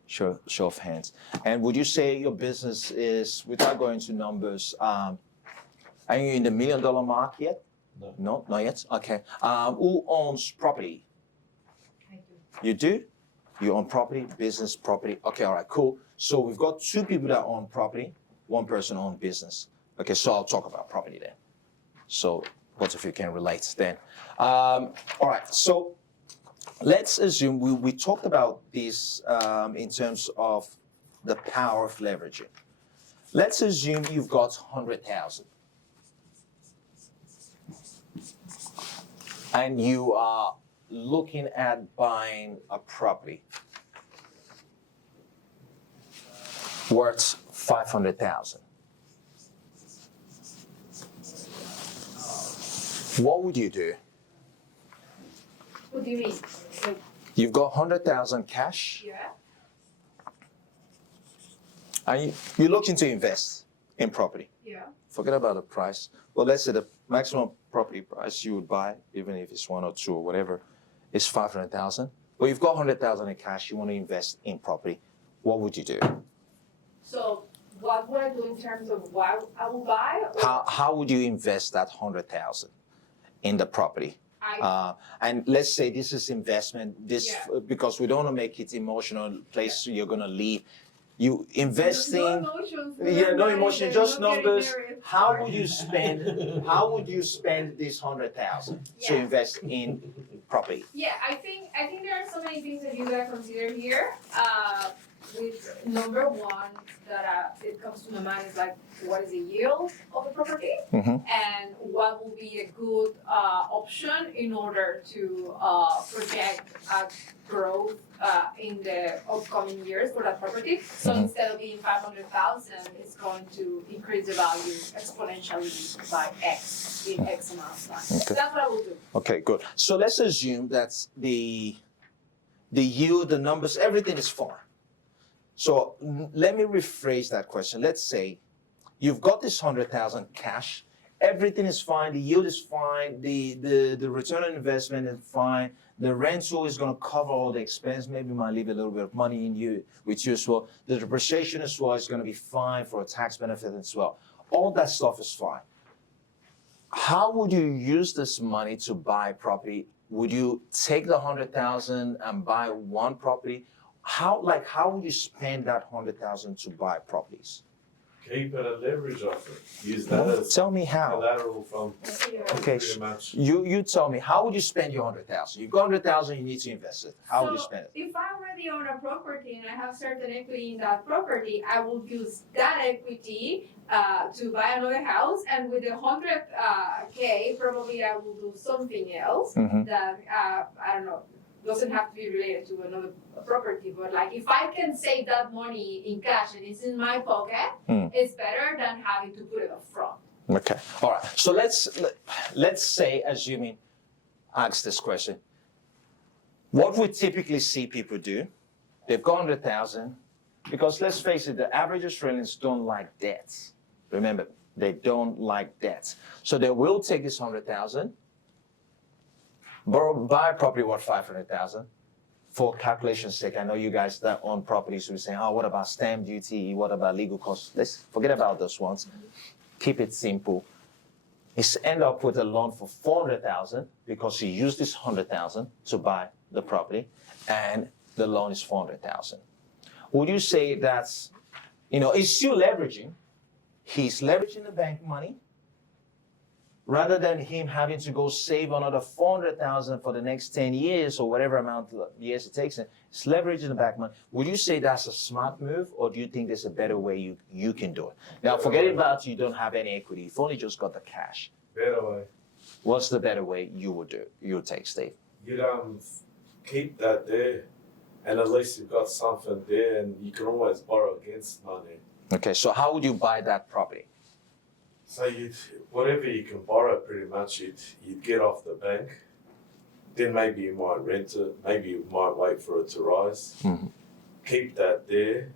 Show of hands. And would you say your business is, without going to numbers, are you in the $1 million mark yet? No, not yet? Okay. Who owns property? I do. You do? You own property, business, property. Okay, all right, cool. So we've got 2 people that own property, 1 person owns business. Okay, so I'll talk about property then. So both of you can relate then. All right, so let's assume we talked about this in terms of the power of leveraging. Let's assume you've got 100,000 and you are looking at buying a property worth 500,000. What would you do? What do you mean? So, You've got 100,000 cash. yeah. And you're looking to invest in property. Yeah. Forget about the price. Well, let's say the maximum property price you would buy, even if it's 1 or 2 or whatever, is 500,000. But you've got 100,000 in cash. You want to invest in property. What would you do? So what would I do in terms of what I will buy? Or How would you invest that 100,000 in the property. And let's say this is investment, because we don't want to make it emotional place you're going to leave. You investing, No emotions. no emotion, just not getting numbers. married. How would you spend this 100,000 to Yeah. invest in property? Yeah, I think there are so many things that you gotta consider here. With number one that it comes to my mind is like, what is the yield of the property, and what will be a good option in order to project growth in the upcoming years for that property. So instead of being 500,000, it's going to increase the value exponentially by X in X amount of time. Okay. That's what I will do. Okay, good. So let's assume that the yield, the numbers, everything is fine. So let me rephrase that question. Let's say you've got this 100,000 cash, everything is fine, the yield is fine, the return on investment is fine, the rental is going to cover all the expense, maybe might leave a little bit of money in you with you as well. The depreciation as well is going to be fine for a tax benefit as well. All that stuff is fine. How would you use this money to buy property? Would you take the 100,000 and buy one property? How would you spend that 100,000 to buy properties? Keep it a leverage off it. Use that as Tell me how. collateral from Okay, pretty much. you tell me, how would you spend your 100,000? You've got 100,000, you need to invest it. How would you spend it? If I already own a property and I have certain equity in that property, I will use that equity to buy another house, and with the 100K, probably I will do something else that I don't know, doesn't have to be related to another property, but like if I can save that money in cash and it's in my pocket, it's better than having to put it up front. Okay, all right. So let's say, assuming, ask this question. What we typically see people do, they've got 100,000, because let's face it, the average Australians don't like debts. Remember, they don't like debts. So they will take this 100,000, buy a property worth 500,000. For calculation's sake, I know you guys that own properties will be saying, oh, what about stamp duty? What about legal costs? Let's forget about those ones. Keep it simple. It's end up with a loan for 400,000 because you used this 100,000 to buy the property, and the loan is 400,000. Would you say that's, it's still leveraging? He's leveraging the bank money, rather than him having to go save another 400,000 for the next 10 years or whatever amount of years it takes him. It's leveraging the back money. Would you say that's a smart move, or do you think there's a better way you can do it? Now, forget about you don't have any equity. You've only just got the cash. Better way. What's the better way you would take, Steve? You'd keep that there, and at least you've got something there, and you can always borrow against money. Okay, so how would you buy that property? So whatever you can borrow, pretty much you'd get off the bank. Then maybe you might rent it. Maybe you might wait for it to rise. Keep that there,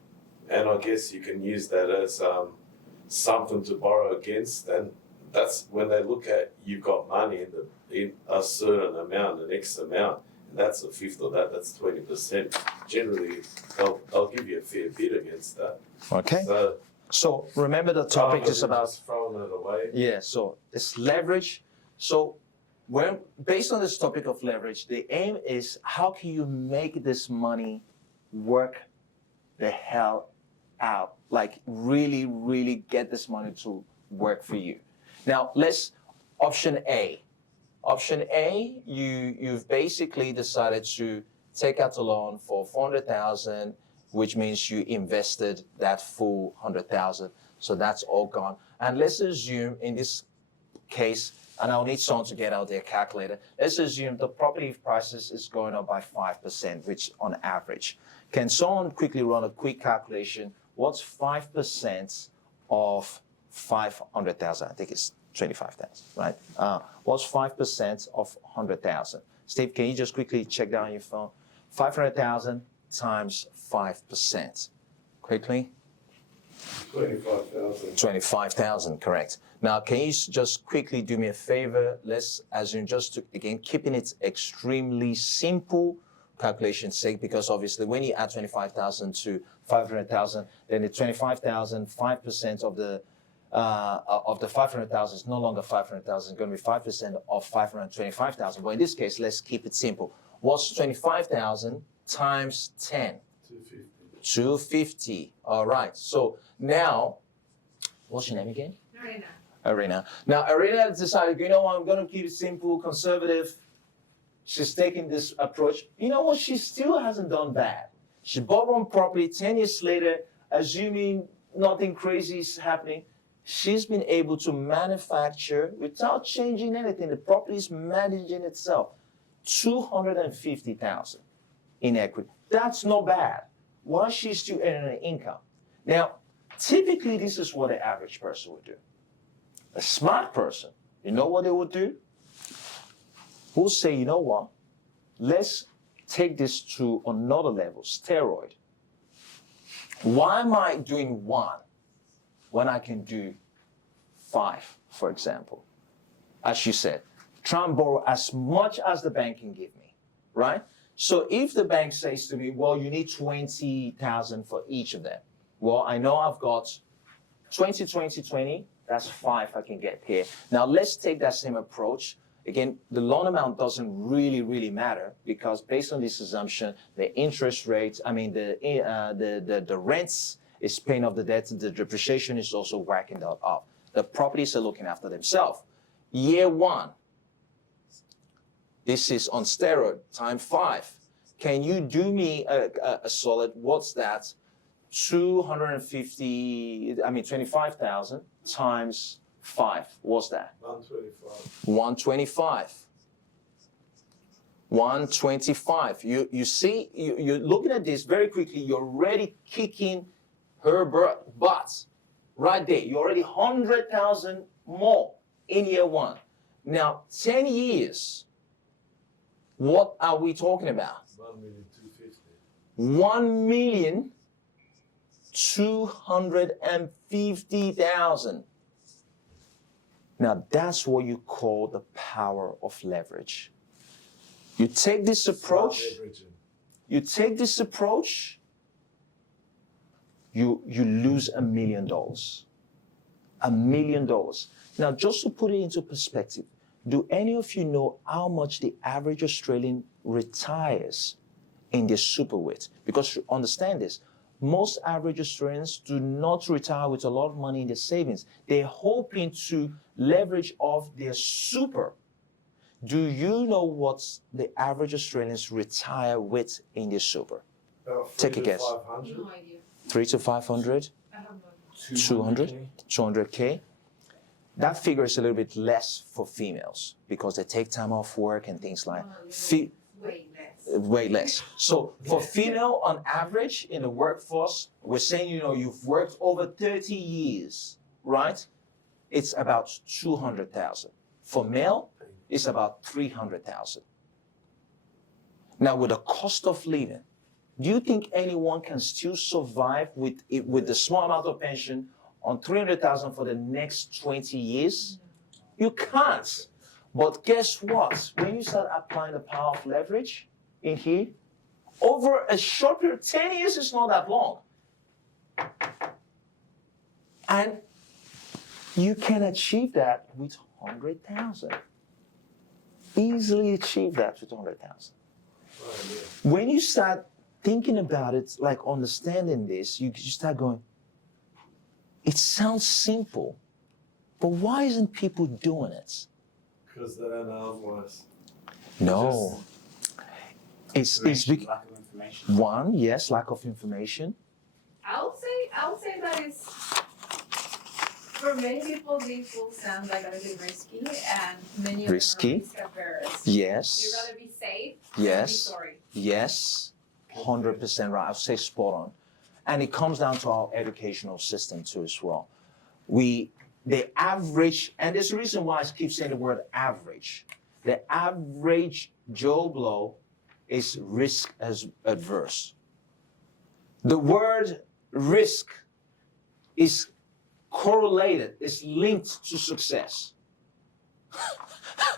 and I guess you can use that as something to borrow against. And that's when they look at you've got money in a certain amount, an X amount, and that's a fifth of that. That's 20%. Generally, they'll give you a fair bit against that. Okay. So remember, the topic is about just throwing it away. Yeah, so it's leverage. So based on this topic of leverage, the aim is how can you make this money work the hell out? Like really, really get this money to work for you. Now option A. Option A, you've basically decided to take out a loan for 400,000, which means you invested that full 100,000. So that's all gone. And let's assume in this case, and I'll need someone to get out their calculator, let's assume the property prices is going up by 5%, which on average. Can someone quickly run a quick calculation? What's 5% of 500,000? I think it's 25,000, right? What's 5% of 100,000? Steve, can you just quickly check down your phone? 500,000 times 5%. Quickly. 25,000. 25,000, correct. Now, can you just quickly do me a favor? Let's assume, just to, again, keeping it extremely simple, calculation's sake, because obviously when you add 25,000 to 500,000, then the 25,000, 5% of the of the 500,000 is no longer 500,000. It's going to be 5% of 525,000. But in this case, let's keep it simple. What's 25,000 times 10? 250. 250. All right. So now, what's your name again? Marina. Arena. Now, Arena decided, you know what, I'm going to keep it simple, conservative. She's taking this approach. You know what? She still hasn't done bad. She bought one property 10 years later, assuming nothing crazy is happening. She's been able to manufacture without changing anything. The property is managing itself. 250,000 in equity. That's not bad. While she's still earning an income. Now, typically, this is what the average person would do. A smart person, you know what they would do? Who'll say, you know what? Let's take this to another level, steroid. Why am I doing 1 when I can do 5, for example? As you said, try and borrow as much as the bank can give me, right? So if the bank says to me, well, you need 20,000 for each of them. Well, I know I've got 20, 20, 20. That's 5 I can get here. Now let's take that same approach. Again, the loan amount doesn't really matter because based on this assumption, the interest rate, the rents is paying off the debt, the depreciation is also whacking that up. The properties are looking after themselves. Year 1, this is on steroid, time 5. Can you do me a solid, what's that? 25,000 times 5. What's that? 125. 125. 125. You see, you're looking at this very quickly. You're already kicking her butt right there. You're already 100,000 more in year 1. Now, 10 years. What are we talking about? 1,250,000. 1,250,000. Now that's what you call the power of leverage. You take this approach, you lose $1 million. $1 million. Now just to put it into perspective, do any of you know how much the average Australian retires in their super with? Because you understand this, most average Australians do not retire with a lot of money in their savings. They're hoping to leverage off their super. Do you know what the average Australians retire with in their super? Take a guess. 500. No idea. 300 to 500? I have no 200? 200K? That figure is a little bit less for females because they take time off work and things like that. Way less. So for female, on average, in the workforce, we're saying, you've worked over 30 years, right? It's about 200,000. For male, it's about 300,000. Now, with the cost of living, do you think anyone can still survive with the small amount of pension on 300,000 for the next 20 years? You can't. But guess what? When you start applying the power of leverage in here, over a short period, 10 years is not that long. And you can achieve that with 100,000. Easily achieve that with 100,000. When you start thinking about it, like understanding this, you start going, it sounds simple, but why isn't people doing it? Because they don't know otherwise. No. It's lack of information. one, yes, lack of information. I'll say that it's for many people this will sound like a little bit risky and many of Risky? them are risk averse. Yes. You'd rather be safe Yes. than be sorry. Yes. 100% right. I'll say spot on. And it comes down to our educational system too as well. The average, and there's a reason why I keep saying the word average. The average Joe Blow is risk adverse. The word risk is correlated, is linked to success.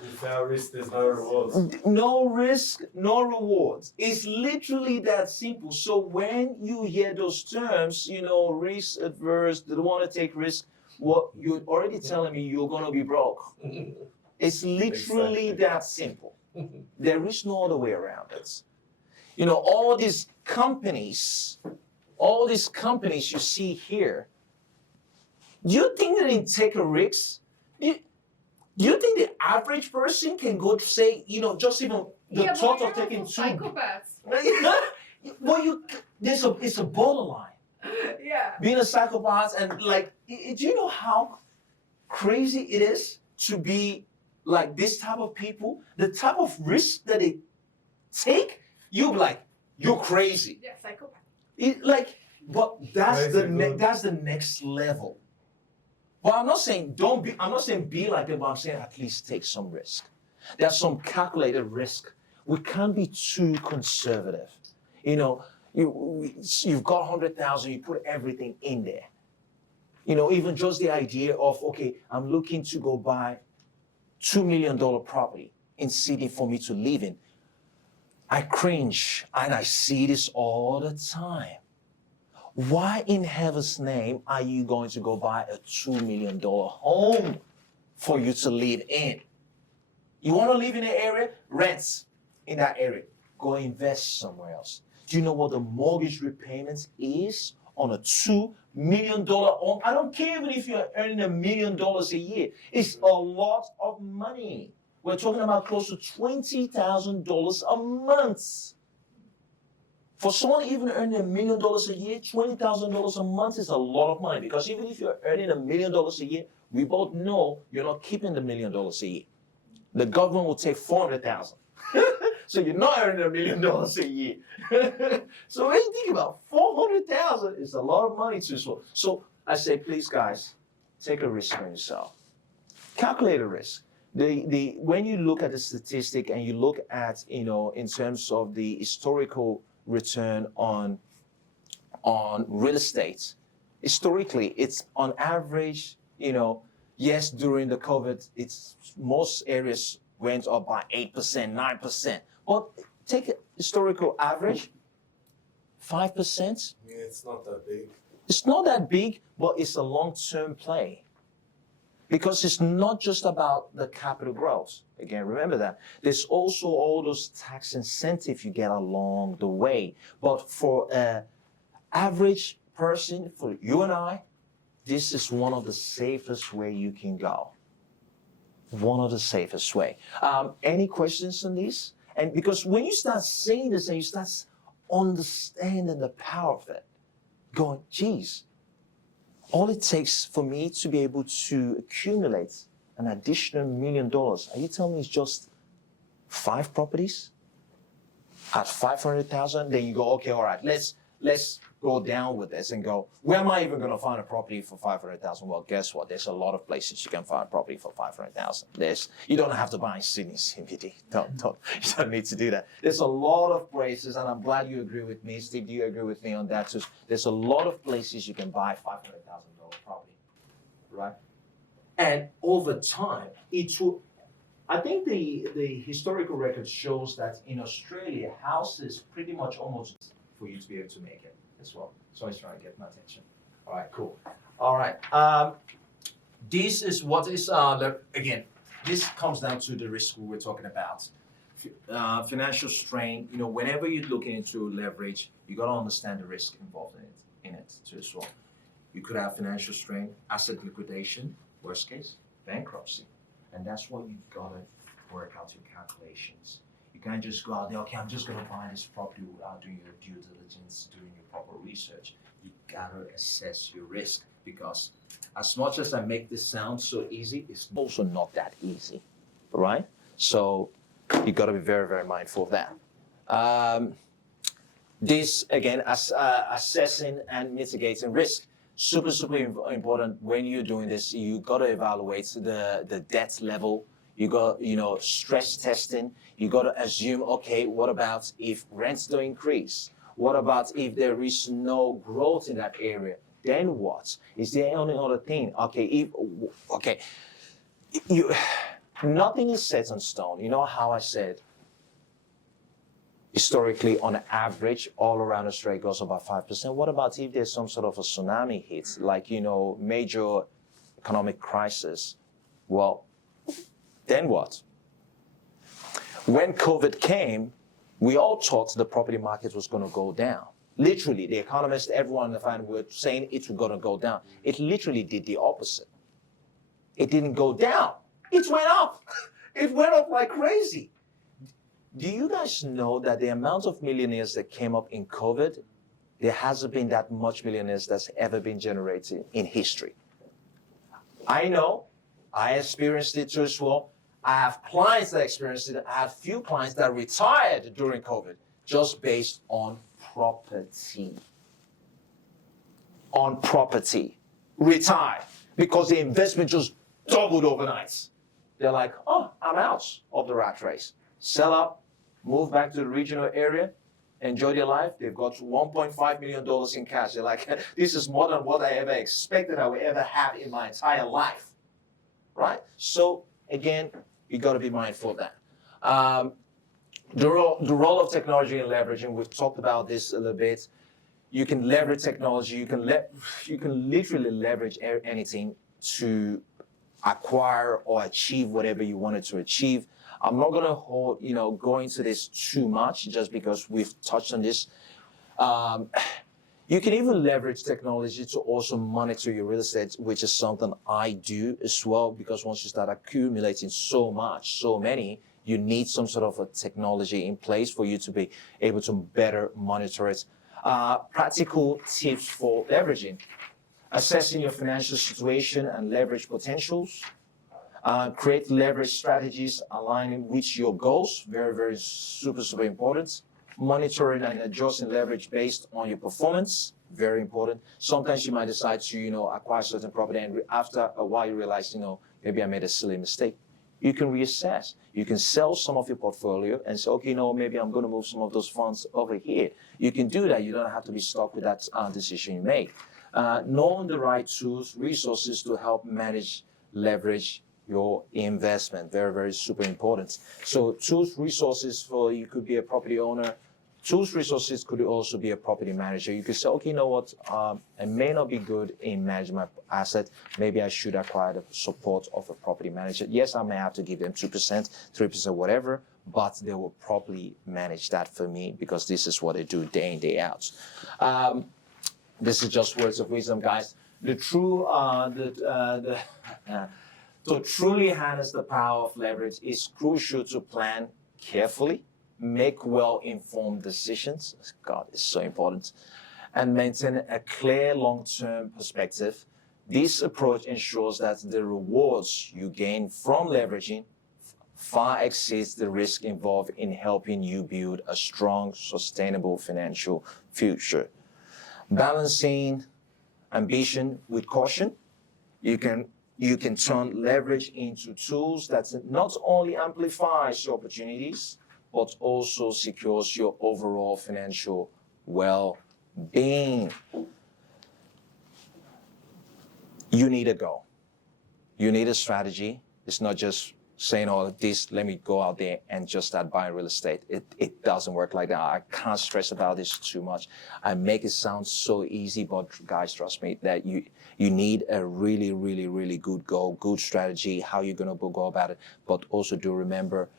Without risk, there's no rewards. No risk, no rewards. It's literally that simple. So when you hear those terms, risk adverse, they don't want to take risk, Well, you're already telling me you're gonna be broke. It's literally Exactly. that simple. There is no other way around it. You know, all these companies you see here, do you think that they take a risk? Do you think the average person can go to say, you know, just even the Yeah, thought but of we're taking also two? psychopaths. Well, it's a borderline. Yeah. Being a psychopath and like, do you know how crazy it is to be like this type of people? The type of risk that they take, you're like, you're crazy. Yeah, psychopath. But that's Crazy good. that's the next level. But I'm not saying be like them, but I'm saying at least take some risk. There's some calculated risk. We can't be too conservative. You know, you've got 100,000, you put everything in there. You know, even just the idea of, okay, I'm looking to go buy $2 million property in city for me to live in. I cringe and I see this all the time. Why in heaven's name are you going to go buy a $2 million home for you to live in? You want to live in an area? Rent in that area. Go invest somewhere else. Do you know what the mortgage repayment is on a $2 million home? I don't care even if you're earning $1 million a year. It's a lot of money. We're talking about close to $20,000 a month. For someone even earning $1 million a year, $20,000 a month is a lot of money, because even if you're earning $1 million a year, we both know you're not keeping the $1 million a year. The government will take $400,000. So you're not earning $1 million a year. So when you think about $400,000, it's a lot of money too. So I say, please guys, take a risk on yourself. Calculate a risk. When you look at the statistic and you look at, you know, in terms of the historical return on real estate, historically, it's on average, you know, yes, during the COVID, it's most areas went up by 8%, 9%. But take a historical average, 5%. Yeah, it's not that big. It's not that big, but it's a long-term play. Because it's not just about the capital growth. Again, remember that. There's also all those tax incentives you get along the way. But for an average person, for you and I, this is one of the safest way you can go. One of the safest way. Any questions on this? And because when you start saying this and you start understanding the power of it, going, geez, all it takes for me to be able to accumulate an additional $1 million, are you telling me it's just 5 properties at 500,000? Then you go, okay, all right, let's go down with this and go, where am I even going to find a property for 500,000? Well, guess what? There's a lot of places you can find a property for 500,000. You don't have to buy in Sydney CBD. You don't need to do that. There's a lot of places, and I'm glad you agree with me. Steve, do you agree with me on that too? There's a lot of places you can buy $500,000 property, right? And over time, I think the historical record shows that in Australia, houses pretty much almost for you to be able to make it as well. So he's trying to get my attention. All right, cool. All right. This is what is, again, this comes down to the risk we were talking about. Financial strain, you know, whenever you're looking into leverage, you got to understand the risk involved in it too as well. You could have financial strain, asset liquidation, worst case, bankruptcy. And that's what you've got to work out your calculations. You can't just go out there, okay, I'm just going to buy this property without doing your due diligence, doing your proper research. You got to assess your risk, because as much as I make this sound so easy, it's also not that easy, right? So you got to be very, very mindful of that. This, again, assessing and mitigating risk. Super important when you're doing this. You got to evaluate the debt level. You got, you know, stress testing. You got to assume, okay, what about if rents don't increase? What about if there is no growth in that area? Then what? Is there any other thing? Nothing is set in stone. You know how I said, historically, on average, all around Australia goes about 5%. What about if there's some sort of a tsunami hit, like, you know, major economic crisis, well, then what? When COVID came, we all thought the property market was going to go down. Literally, the economists, everyone in the family were saying it's going to go down. It literally did the opposite. It didn't go down. It went up. It went up like crazy. Do you guys know that the amount of millionaires that came up in COVID, there hasn't been that much millionaires that's ever been generated in history? I know. I experienced it too as well. I have clients that experienced it. I have few clients that retired during COVID just based on property. On property. Retired. Because the investment just doubled overnight. They're like, oh, I'm out of the rat race. Sell up, move back to the regional area, enjoy their life. They've got $1.5 million in cash. They're like, this is more than what I ever expected I would ever have in my entire life. Right? So, again, you got to be mindful of that. The role of technology in leveraging, we've talked about this a little bit. You can leverage technology. You can literally leverage anything to acquire or achieve whatever you wanted to achieve. I'm not going to go into this too much just because we've touched on this. You can even leverage technology to also monitor your real estate, which is something I do as well, because once you start accumulating so many, you need some sort of a technology in place for you to be able to better monitor it. Practical tips for leveraging. Assessing your financial situation and leverage potentials. Create leverage strategies aligning with your goals. Very, very super important. Monitoring and adjusting leverage based on your performance. Very important. Sometimes you might decide to, acquire certain property, and after a while you realize, maybe I made a silly mistake. You can reassess. You can sell some of your portfolio and say, okay, maybe I'm going to move some of those funds over here. You can do that. You don't have to be stuck with that decision you made. Knowing the right tools, resources to help manage leverage your investment. Very, very super important. So tools, resources for you could be a property owner. Tools, resources could also be a property manager. You could say, okay, you know what? I may not be good in managing my asset. Maybe I should acquire the support of a property manager. Yes, I may have to give them 2%, 3%, whatever, but they will probably manage that for me because this is what they do day in, day out. This is just words of wisdom, guys. To truly harness the power of leverage is crucial to plan carefully, make well-informed decisions. God, it's so important. And maintain a clear long-term perspective. This approach ensures that the rewards you gain from leveraging far exceeds the risk involved in helping you build a strong, sustainable financial future. Balancing ambition with caution. You can turn leverage into tools that not only amplifies your opportunities, but also secures your overall financial well-being. You need a goal. You need a strategy. It's not just saying all of this, let me go out there and just start buying real estate. It doesn't work like that. I can't stress about this too much. I make it sound so easy, but guys, trust me, that you need a really, really, really good goal, good strategy, how you're gonna go about it. But also do remember,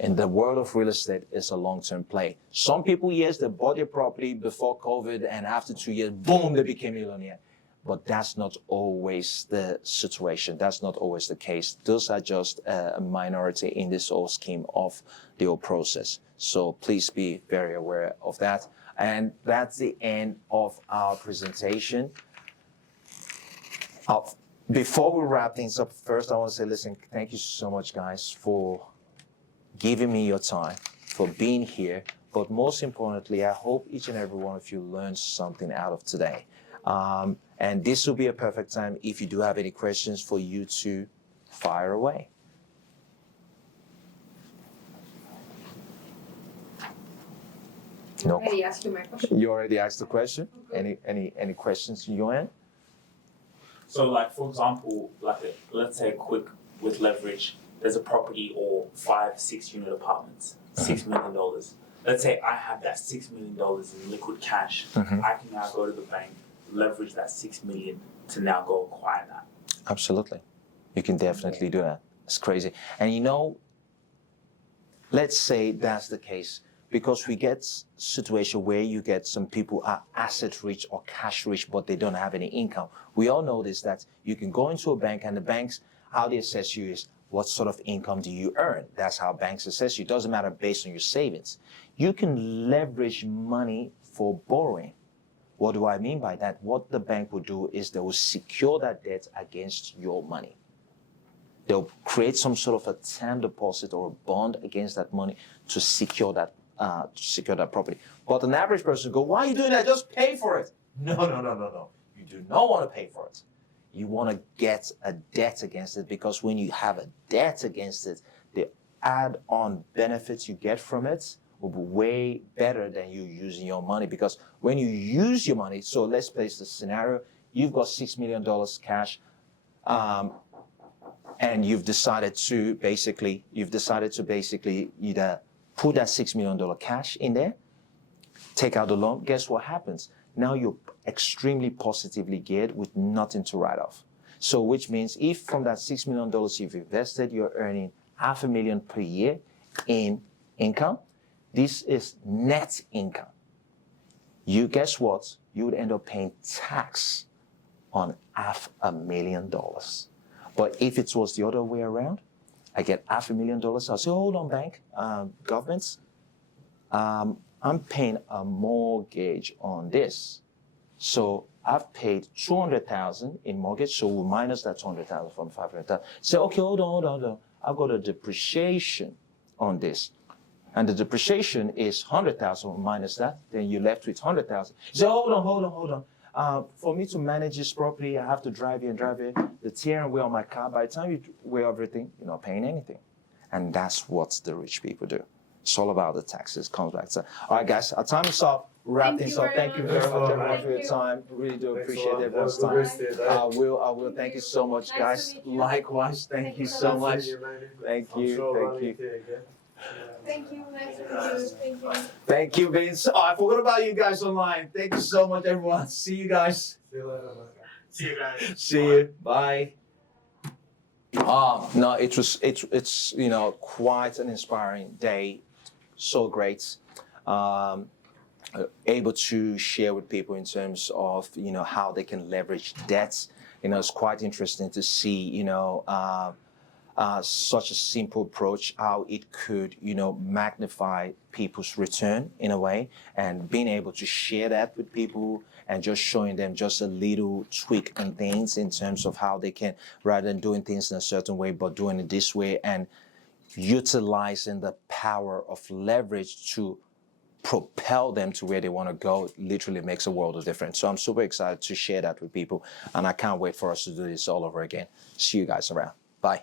in the world of real estate, it's a long-term play. Some people, yes, they bought their property before COVID, and after 2 years, boom, they became millionaire. But that's not always the situation. That's not always the case. Those are just a minority in this whole scheme of the whole process. So please be very aware of that. And that's the end of our presentation. Before we wrap things up, first I want to say, listen, thank you so much, guys, for giving me your time, for being here. But most importantly, I hope each and every one of you learned something out of today. And this will be a perfect time, if you do have any questions, for you to fire away. I already asked you my question. You already asked the question? Any questions you want? So, like, for example, let's say quick with leverage, there's a property or 5-6 unit apartments, $6 million. Let's say I have that $6 million in liquid cash. I can now go to the bank, leverage that $6 million to now go acquire that. Absolutely. You can definitely do that. It's crazy. And you know, let's say that's the case, because we get situation where you get some people are asset rich or cash rich, but they don't have any income. We all know this, that you can go into a bank and the banks, how they assess you is what sort of income do you earn? That's how banks assess you. It doesn't matter based on your savings. You can leverage money for borrowing. What do I mean by that? What the bank will do is they will secure that debt against your money. They'll create some sort of a term deposit or a bond against that money to secure that property. But an average person go, why are you doing that? Just pay for it. No. You do not want to pay for it. You want to get a debt against it, because when you have a debt against it, the add-on benefits you get from it will be way better than you using your money. Because when you use your money, so let's place the scenario, you've got $6 million cash, and you've decided to basically either put that $6 million cash in there, take out the loan. Guess what happens? Now you're extremely positively geared with nothing to write off. So which means if from that $6 million you've invested, you're earning $500,000 per year in income, this is net income. You guess what? You would end up paying tax on $500,000. But if it was the other way around, I get $500,000. I'll say, hold on, bank, governments, I'm paying a mortgage on this. So I've paid $200,000 in mortgage, so we'll minus that $200,000 from $500,000. Say, okay, hold on. I've got a depreciation on this. And the depreciation is $100,000 minus that, then you're left with $100,000. Say, hold on. For me to manage this property, I have to drive here. The tear and wear on my car. By the time you wear everything, you're not paying anything. And that's what the rich people do. It's all about the taxes. Comes back to. All right, guys, our time is up. Wrap things up. Thank you very much, everyone, for your time. Really do appreciate everyone's time. I will. Thank you so much, guys. Likewise, thank you so much. Thank you. Thank you, nice to meet you. Thank you. Thank you, Vince. Oh, I forgot about you guys online. Thank you so much, everyone. See you guys. See you later, man. See you guys. See you. Bye. No, it's quite an inspiring day. So great. Able to share with people in terms of how they can leverage debts. It's quite interesting to see such a simple approach, how it could magnify people's return in a way, and being able to share that with people and just showing them just a little tweak and things in terms of how they can, rather than doing things in a certain way, but doing it this way, and utilizing the power of leverage to propel them to where they want to go literally makes a world of difference. So I'm super excited to share that with people, and I can't wait for us to do this all over again. See you guys around. Bye.